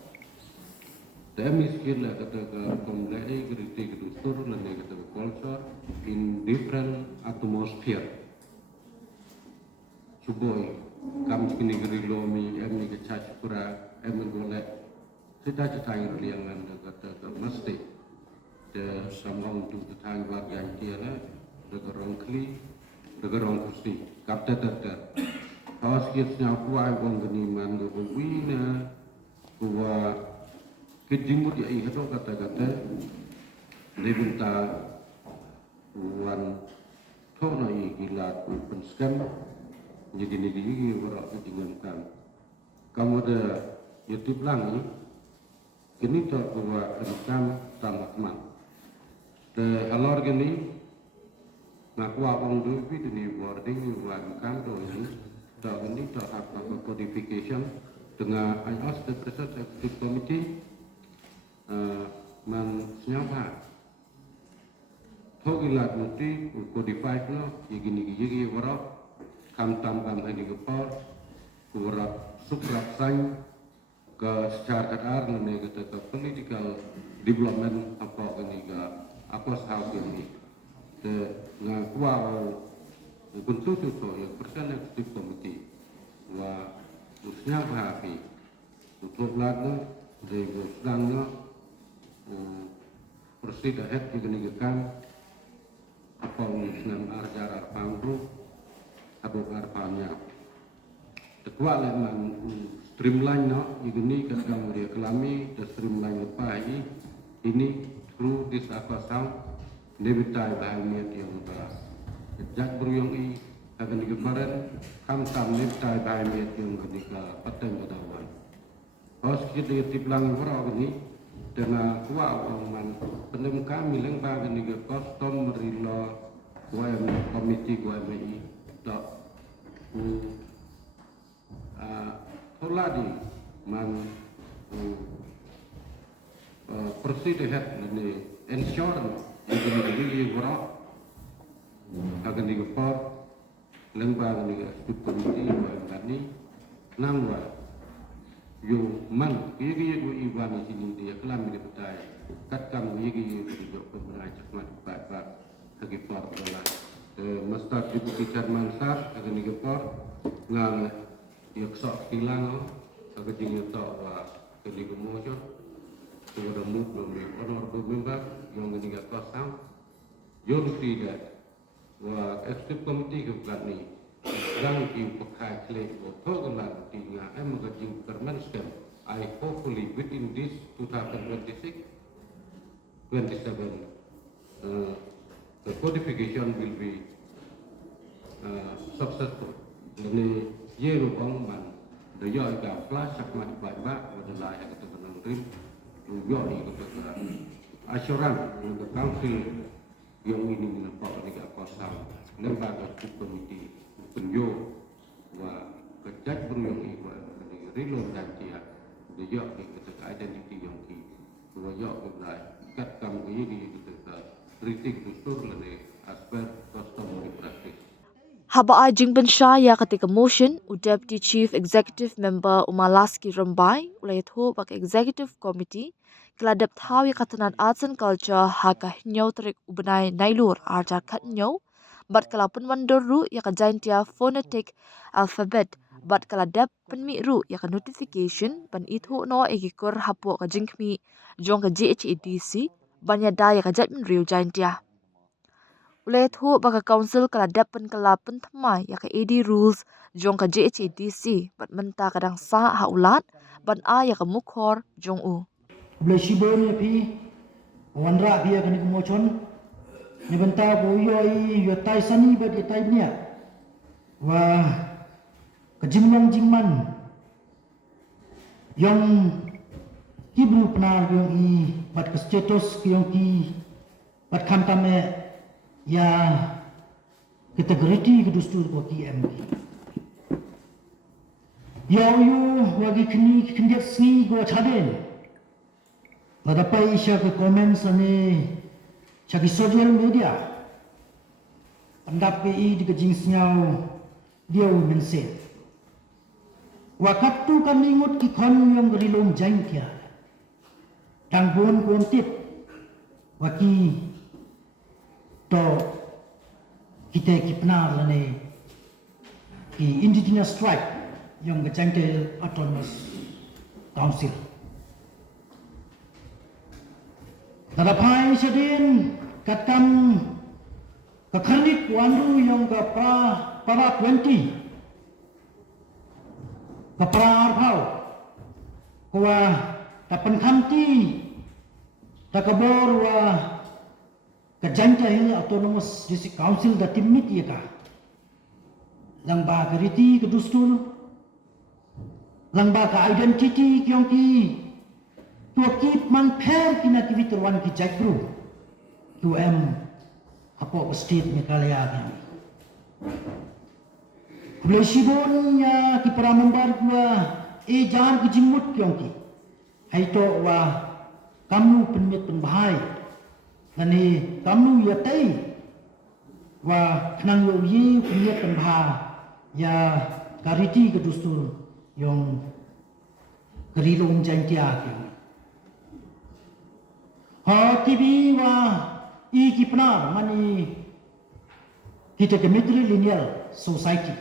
Demi skill lah kata ke kompleks kritik kedustur dan kata ke culture in different atmosphere. Cuboy, kami kini geri lomi, kami ke cacipura, golek cita-cita riangan ke mesti de samong tu tang bagian dia la de gerong kli de gerong kursi kapte ter awas kitnya kuai wong geni man go wina kuwa kejimut ya itu kata-kata lebinta wan thona i gilat open scam jadi ni warak kejingan kamu ada YouTube lang kini tak kuwa rekam tamat man de alor gini ngaku abang dulu ni wording wan kam do ini tak gini tak apa codification dengan IOS the Research Executive Committee man senyapa thogilat muti codify no yigi warak kam tam hari gepor kurat suprap sang ke secara kadar nene ke political development apa ini ke apa sahab ini de ngakua kuntu tu ya persen executive committee wa usnya bahagi untuk lagu de sedangnya presiden head ini kan apa urusan ajar pangru atau arpanya ketua leman streamline no ini kadang dia kelami the streamline apa ini through this apa sound nebitai bahagia yang utara jak beruyung i akan digebaran kam tam nebitai bahagia yang ketika paten kedawan os kita tiplang berau ini dengan kuat man penem kami lengkap ini ke custom merilo kuat komiti kuat mi tak Toladi man presiden ini ensure ini berat akan digepor lembaga ini komiti ini nangwa yo man ini iwan ini dia kelam ini betul kat kamu ini juga pernah cakap pak digepor adalah mesti dibuat mansar akan digepor ngang yang sok hilang agak jingga tak wa kali kemojo sudah move dari honorable member yang ketiga kosong yang tidak wa executive committee kebukan ni yang dipakai klik program tinggal agak jing permanen I hopefully within this 2026 27 the codification will be successful ini ye rupang man de yo ga flash sak mat ba de la ya kata tenang rim yo ni kata assuran the council yang ini nampak ni ga kosong lembaga komiti penyo wa kejat beruyung i wa ni rilon dan dia de yo ni kata identity yang ki wa yo ga kat kam ini kata kritik dustur le aspek customary practice Haba Ajing Benshaya ketika motion u Deputy Chief Executive Member Umalaski Rambai ulayat ho bak Executive Committee keladap tahu katanan Arts and Culture haka nyau terik ubenai nailur arjar kat nyau bat kalapun mandorru ya kajaintia phonetic alphabet bat keladap penmiru ya ka notification pan itu no egikur hapu ka jingkmi jong ka GHADC banyada ya kajat menriu jaintia ulayat ho baka council keladap kelapan thmai ya ka AD rules jong ka GHADC bat menta kadang sa haulat ban a ya ka mukhor jong u Blesibon ya pi wanra bi akan kemochon ni benta bo yo tai sani ba di tai nia wa kejimlong jingman yang kibru penar yang i bat ke status yang ki bat kantame ya kategori kedustur ko KMP yo wagi kini kendiat sni go chaden ladapai isya ke comments ane chaki social media pandap PI di kejing senyau dia mense wakat tu kan ingut ki kon yang gerilong jangkia tangguan kuantit waki to kita kipnar lane ki indigenous tribe yang gejangke autonomous Council. Tadapai sedin katam kekernik wandu yang ke para 20 ke para arpau kuwa tapan kamti takabor wa kajanta Hill Autonomous District Council da timit ya ka lang ba kariti kedustul lang ba ka identity kyong ki tua kip man per kina kiviterwan ki jakru tu apa state ni kalaya kami Kulai sibon ya ki para member gua jar ki jimut kyong ki hai to wa kamu penmit penbahai nani kamu ya tai wa nang yo yi penmit penbah ya kariti ke dustur yang kerilong jantia ki ha TV wa i ki pna mani kita ke matrilineal society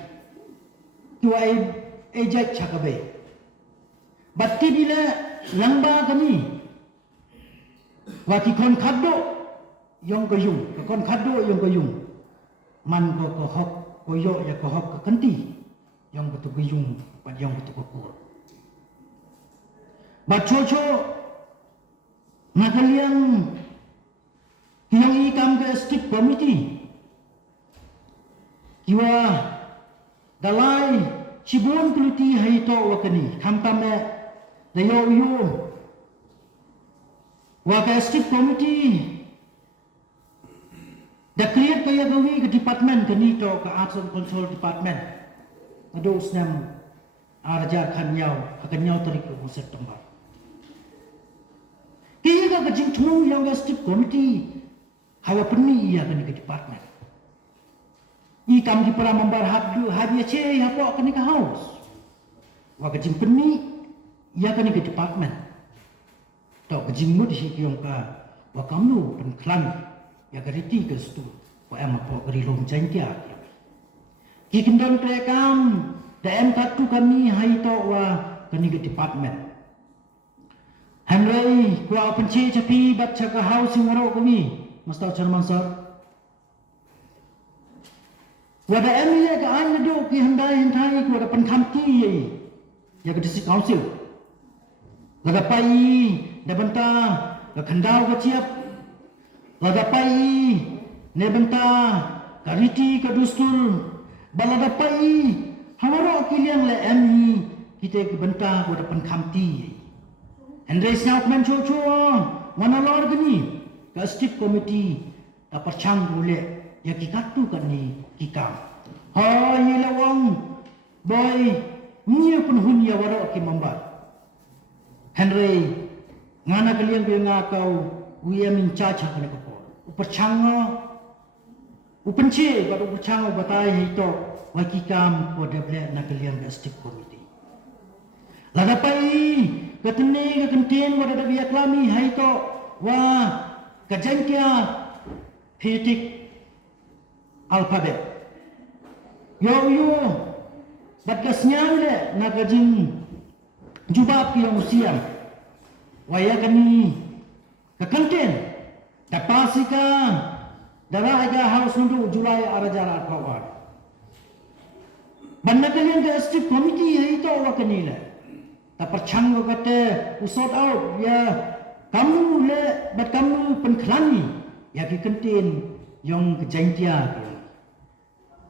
tu ai jai chakabe batti bila langba kami wati kon khaddo yong ko yung kon khaddo yong ko yung man ko hok ko yo ya ko hok ka kanti yong ko tu yung pa yong ko tu ko ba cho nakaliang yang ikam ke skip committee kiwa dalai cibun kuliti hai to wakani khamtame dayo yo wa ka skip committee da create kaya gawi ke department kani to ka arts and control department ado snam arja khanyau akanyau tarik ko September kaya ka jing thunu yang skip committee hawa penni ya kani ke department i kam di para member habia che ya po kani ka house wa ka jing penni ya kani ke department to ka jing mud hi kyong ka wa kamnu pen klan ya ka riti ke stu wa em po kari lom chen tia ki kindon tre kam da em tatu kami hai to wa kani ke department hamrei kwa penche chapi bat chaka house ngoro kami Mastau Chairman sir wada emi ya ka an do ki handai ko da pankhamti ye ya ka district council laga pai da banta ka khandau ka chiap laga pai ne banta ka riti ka dustur balada pai hamaro ki liang le emi kita ki banta ko da pankhamti Andre snap man cho mana lor gini ka skip committee ta parchang bule ya ki katu kan ni ki kam ha ye lawang boy ni pun hun ya waro ki mamba Henry ngana kalian bi nga kau wi min cha cha kan ko parchang upenche ba parchang batai hito wa ki kam ko deble na kalian ka skip committee ladapai katne ka kantin wa da biak lami hito wa kajangkia phonetic alphabet yo bat kasnyang le na kajing jubab yang usiam waya kani kakanten tapasika daraja house nundu Julai arajara kawan banna kalian ke skip committee itu wakani le taparchang kate usot out ya kamu le bat kamu penklani ya ki kentin yang kejangtia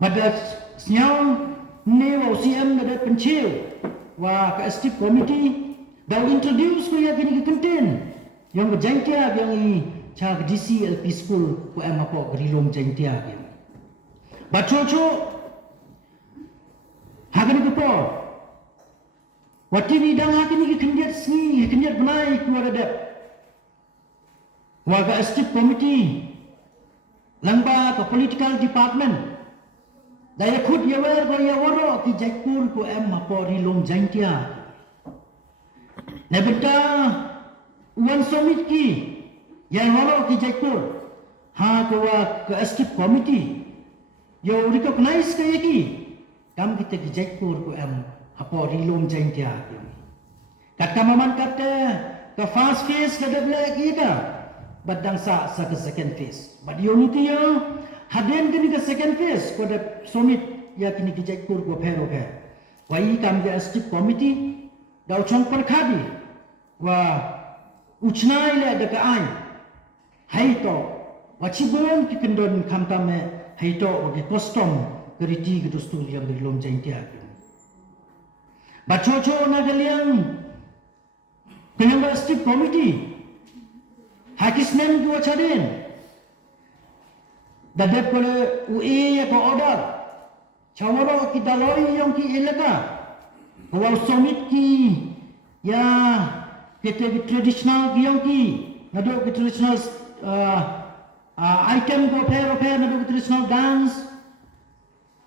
pada senyau ne wa CM da penchiu wa ka skip committee da introduce ko ya ki kentin yang kejangtia yang i cha DC LP school ko em apo grilom jangtia ya bachocho hagan ko po wati ni dang hakini ki kendiat sni kendiat benai ko ada waga skip committee langba ke political department daya khud yawer ko yawaro ki jakpur ko em mapo rilong jangtia ne beta uan somit ki yawaro ki jakpur ha ko wa ke skip committee yo recognize ka yaki kam kita ki jakpur ko em apo rilong jangtia kat kamaman kata ke first phase kada boleh kita badang sa ke second phase but unity yo haden kini ke second phase pada summit ya kini kijak kur ko phero phe wai kam ya stip committee dau chong par khadi wa uchnai le de ka ai hai to wachibon ki kendon khamtame hai to ke custom keriti ke dustur yang belum jengtia bacoco na galiang kanyang stip committee hakisnem dua cadin dadap kole UE ya ko order chawaro ki daloi yang ki elaka wal summit ki ya kita traditional ki yang ki nado ki traditional item ko phero nado ki traditional dance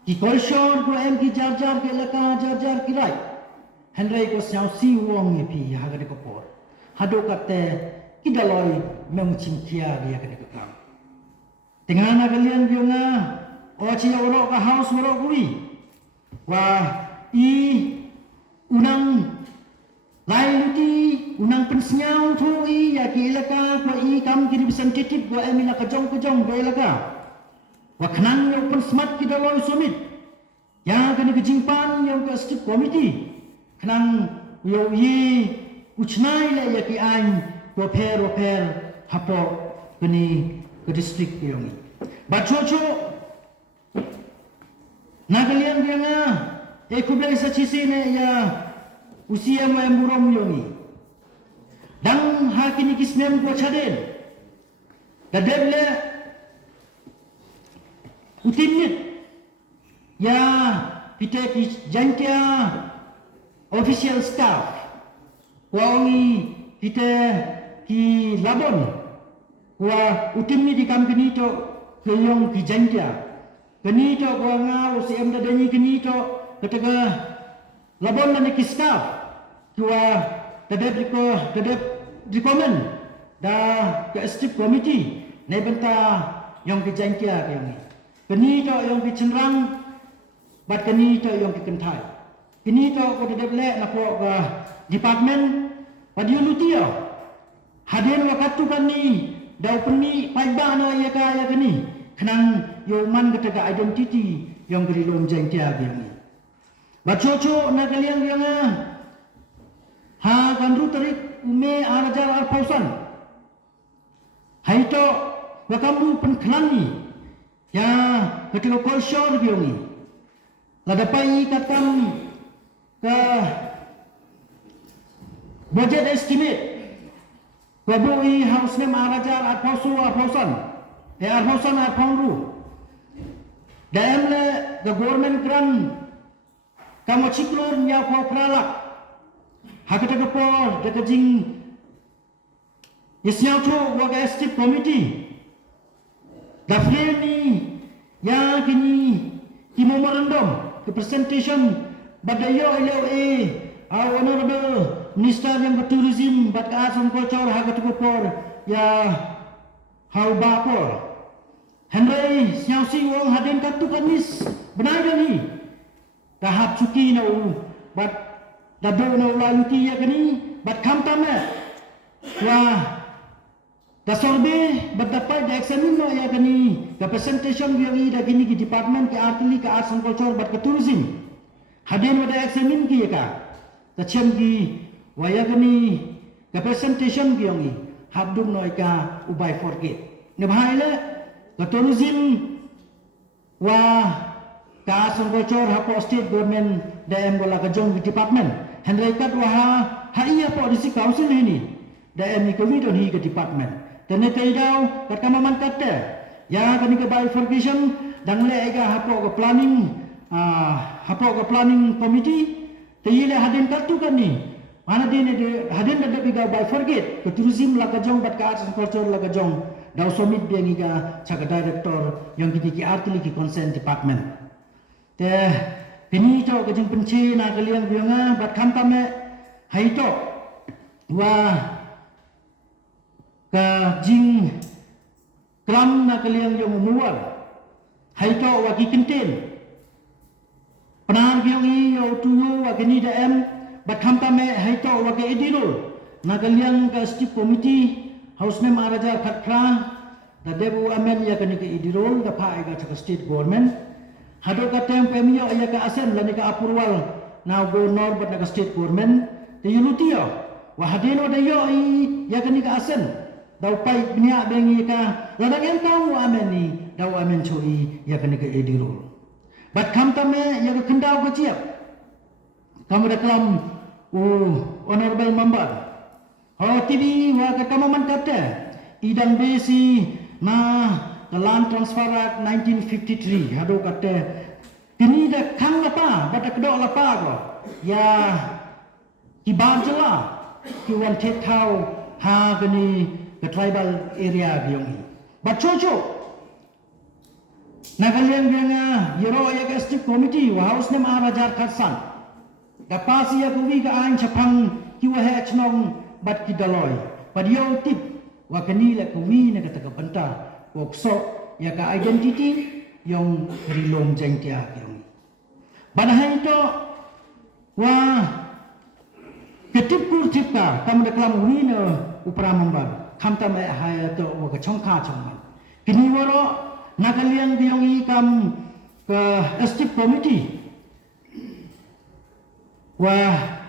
ki culture ko em ki jar ke elaka jar ki rai Henry ko siang si wong ni pi ha ga ko por hado kate ki daloi mem chimkia dia ka ko kam tengah na kalian biunga o chi oro ka house oro kui wa i unang lain unang pensnyau tu i ya ki elaka ko i kam ki representative ko emila ka jong ko elaka wa khanan yo pen smart ki daloi summit ya ka ni jingpan yang ka stip committee khanan yo i uchnai le ya ki ain ko pher hapo kini ke district yang bacoco nagalian dia nga kubel sa chisi ne ya usia mo emburom yongi dang hakini kismem ko chaden dadeble utimit ya pite ki jantia official staff wangi pite ki labon wa utimni di company to keyong ki jantia kini to ko nga UCM da deni kini to kataga labon na ki staff kuwa dadep recommend da ke stip committee ne benta yong ki jantia kini to yong ki chenrang bat kini to yong ki kentai kini to ko dadep le na ko department padiulutia haden wakatu kani daw peni pagba no ya kani khanang yo man kata identity yang berilom jeng tia biang bacoco na kalian yang ha kandu tarik ume arajar alpausan haito wakambu penkhlani ya ketika kolsor biang ladapai katam ke budget estimate Kabui hausnya maharajar alpausan alpangru daemle the government grant kamu ciklur nya ko pralak hakata ko de jing isnyau tu waga stip committee da freni ya kini ki memorandum ke presentation badayo honorable Minister yang tourism bat ka asam culture ha ka por ya hau ba por Henry siau si wong haden ka tu kanis benai ni tahap cuki na bat da do na la yuti ya kani bat kam tame ya da sorbe bat dapat da examine no ya kani da presentation bi da kini ki department ki artili ka asam culture bat ka tourism haden da examine ki ka da chem ki waya kani ka presentation biangi habdum noi ka ubai forget ne bhaile ka tourism wa ka sangkocor hapo state government dam bola ka jong department handai kat wa ha iya po district council ini dam ni kami don hi ka department tene teidau kat kamaman katte ya kani ka bifurcation dang le ga hapo ka planning committee teile hadin katu kani mana dia hadin da biga by forget ke tourism la ka jong bat ka arts and culture la ka jong daw summit dia ngiga chaga director yang ki artili ki consent department te pini to ka jing penci na kalian bianga bat khanta me hai to wa ka jing kram na kalian yang muwal hai to wa ki kinten penan biang i yo tuyo wa kini da em But khamtame haito wake edirul nagaliang ka Stip Committee House Name Arajar Khatkra da debu amen ya kani ka edirul da pa ga ka state government hado ka tem pemio ya ka asen lani ka approval now go nor but ka state government the yulutio wa hadino da yo ya kani ka asen da upai bnia bengi ka ladang entau amen ni da amen choi ya kani ka edirul but khamtame ya ka kendau ka chiap kamu reklam honorable member TV wa katamaman kata idang besi na the land transfer act 1953 hado kata ini dah kang lapa bata kedok lapa ko ya kibar jela ki wan tet thau ha gani ke tribal area giong but chocho nagalian bianga yero ya ke Stip Committee wa house name Arajar Khatsan dapat siya kuwi ka ain chapang kiwa he chnong bat ki daloy padyo tip wa kanila kuwi na kataka banta kokso ya ka identity yung rilong jengtia yung banahay ito wa ketip kur tip ka kam deklam wi na upramamban kamta mai haya to wa ka chongka chongman kini woro nakalian biyong ikam ke Stip Committee wah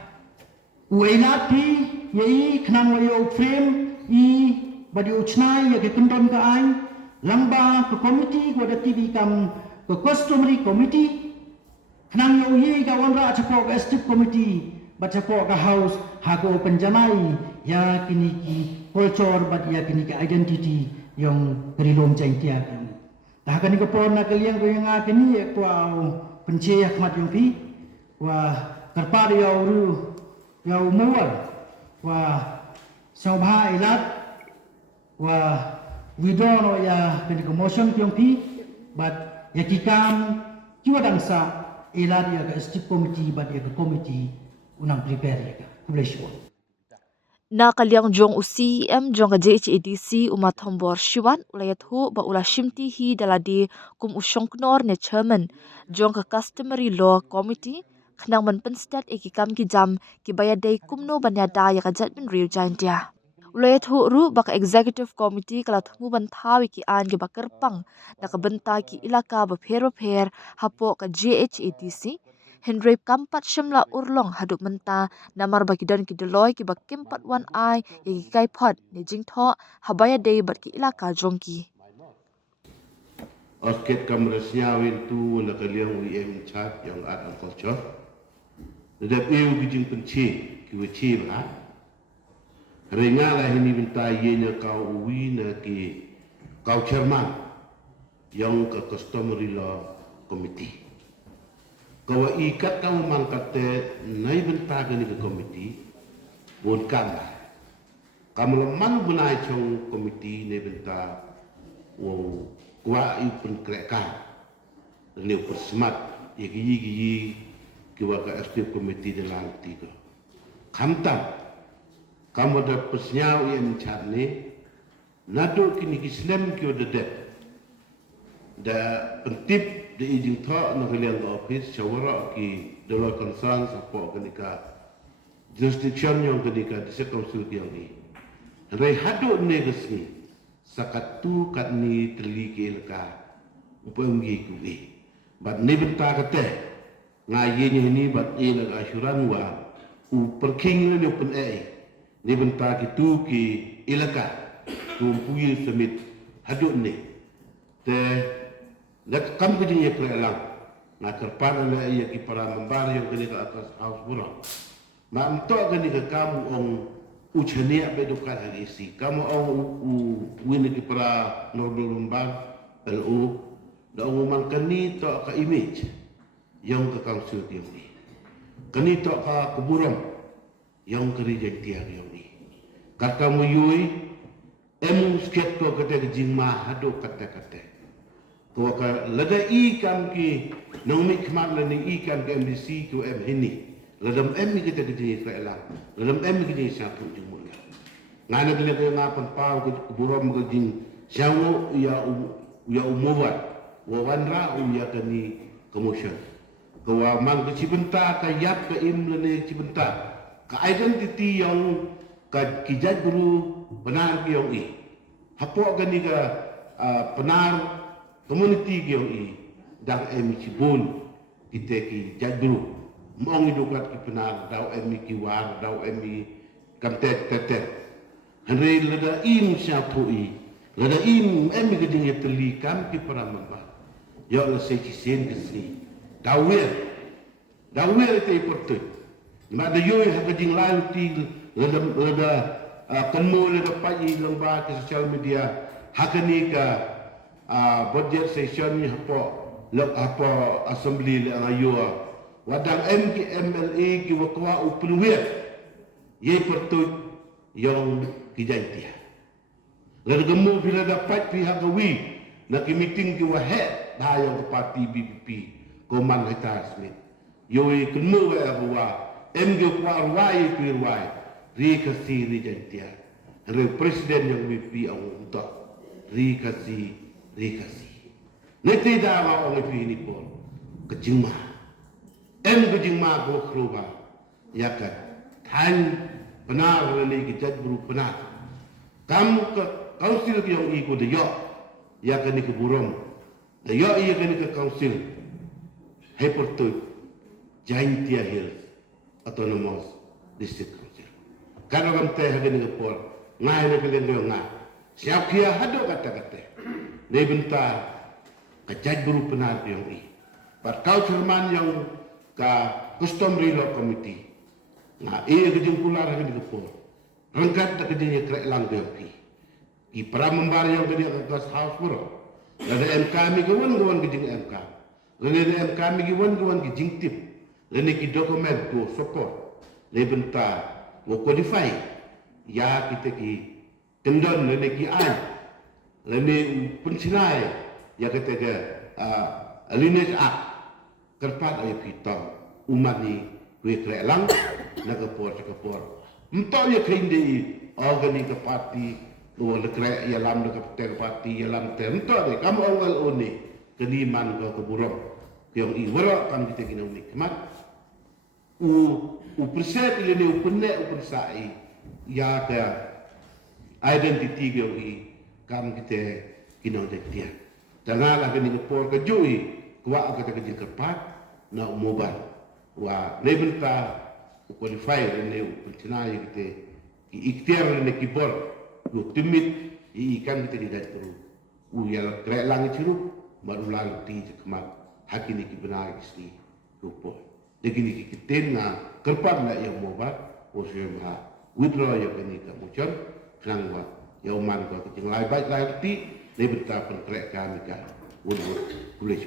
uelat pi yai khnang wayo frame I badi uchnai ya ke kundon ka ai lamba ke committee ko da TV kam ke customary committee khnang yo ye ka wanra chapo ka Stip Committee baca po ka house hago penjanai ya kini ki culture bat ya kini ki identity yang kerilom jengtia kami dah kani ko po na kaliang ko yang kini ko pencie khmat yung pi wah kerpar yau mual wa saubha ilat wa widono ya kini motion pyong pi but ya kikam kiwa dangsa ilat ya ke Stip Committee but ya ke committee unang prepare ya ke kublesh na kaliang jong UCM jong ka JHADC umathombor shiwan ulayat hu ba ula shimti hi daladi kum usyong knor ne chairman jong ka customary law committee khnang man penstat ekikam ki jam ki bayadai kumno banyada ya ka judgment real jantia ulayat hu ru baka executive committee kala thmu ban thawi ki an ki bakarpang na ka benta ki ilaka ba pher hapo ka JHADC Henry kampat shimla urlong haduk menta namar baki dan ki deloy ki bakimpat wan ai ya ki kai pot ni jingtho habaya dei bat ki ilaka jongki Osket kamrasnya wintu na kaliang WM chat yang art and culture. Dadap eu bijing penci kiwaci ba. Renga lah ini minta yenya kau uwi na ki kau chairman yang ke customary law committee. Kau ikat kamu mangkate nai minta gani ke committee bon kamba. Kamu lemang bunai chong committee nai minta wo kuat ipun kereka. Ni persmat ya gigi kiwa ka Stip Committee de lang tiga. Kamtam kamu da pesnyau yang charne nado kini Islam kiwa de da pentip de ijing tho na kalian office shawara ki de law concern support kenika jurisdiction yang kenika di circumstance yang ni. Rai hado negesni sakatu katni terliki elka upamgi kuwi. Bat ne benta kate ngayenya ini bat ila asuran wa perking le pen ni benta kitu ki ilaka tumpuil semit haduk ni te dak kam ke jinya prelang na kerpana la iya ki para membar yang kini ke atas house burang ma amto kini ke kamu ong uchania bedukan alisi kamu ong wini ki para nordul membar LU da umuman kini to ka image yang ke council yang ni. Kini tak ka keburam yang ke reject yang ni. Kata muyui sket ko kata jingma hado kata. Ko ka lada ikan ki nang mikmat la ni ikan ke MDC ko hini. Ladam kita ke jenis Israel. Ladam ke jenis satu jumul. Ngana bila ke ngapan pau ke keburam ke jing syawo ya umuwat. Wawanra ya kani commotion. Kawa mang ke cibenta ka yap ke im lene cibenta ka identity yang ka kijat guru benar ki yang i hapo gani ka benar community ki yang i dang emi cibun kita ki jadru mong idukat ki benar daw emi ki war daw emi kamtet tetet henry lada im syapui lada im emi geding ya telikam ki para mamba ya la se ki sen kesni dawir te portut ma da yoy ha geding lalu ti lada kanmo lada pai lomba ke social media hakani ka budget session ni hapo lok apa assembly le ayo wadang MK MLA ki wakwa upulwet ye pertut yang kijaitia lalu gemu bila dapat pihak gawi nak meeting ki wahet dayang ke parti BPP koman Haita Smith yoi kenu wa bahwa MK kwa arwai pirwai ri kasi ri jaitia re presiden yang BPP ang untuk ri kasi neti dawa orang itu ini pun kejima kejima ko keruba ya kan tan benar lagi kita buru benar kamu ke kaunsel yang ikut dia ya kan ke burom dia iya kan ke kaunsel hypertut Jaintia Hills Autonomous District Council kalau kamu teh kan ke por ngai nak kalian ngai siap kia hado kata-kata ni bentar kajat buru benar yang ini. Pak kau cerman yang ka customary law committee. Nah, ia kejeng pular yang digepur. Rengkat tak kejengnya kerek lang DLP. Ki para membar yang kejeng atas house pura. Lada MK mi kawan kejeng MK. Lada MK mi kawan kejeng tip. Lada ki dokumen tu support. Lada bentar wo codify. Ya kita ki kendon lada ki ai. Lada pensinai. Ya kata lineage act kerpat ayat kita umat ni kue kerelang nak kepor entah ya kendi organik ke parti luar kerek ya lam nak ke parti ya lam entah deh kamu awal oni keniman ke keburung yang iwara kan kita kena unik kemat perset ini penek persai ya ke identiti yang kam kita kena dia janganlah kini kepor kejui kuat kata kejil kerpat na umoban wa lebenta qualify ne pencinai kita ikhtiar ne kibor lu timit ikan kita tidak perlu uyal krek langit ciru baru lalu ti kemak hakini ki benar isni rupo degini ki kiten na kerpat na yang mobat osema withdraw ya kini ka mucon krangwa ya uman ko kejing lai baik lai ti lebenta pen krek kami ka wud kulis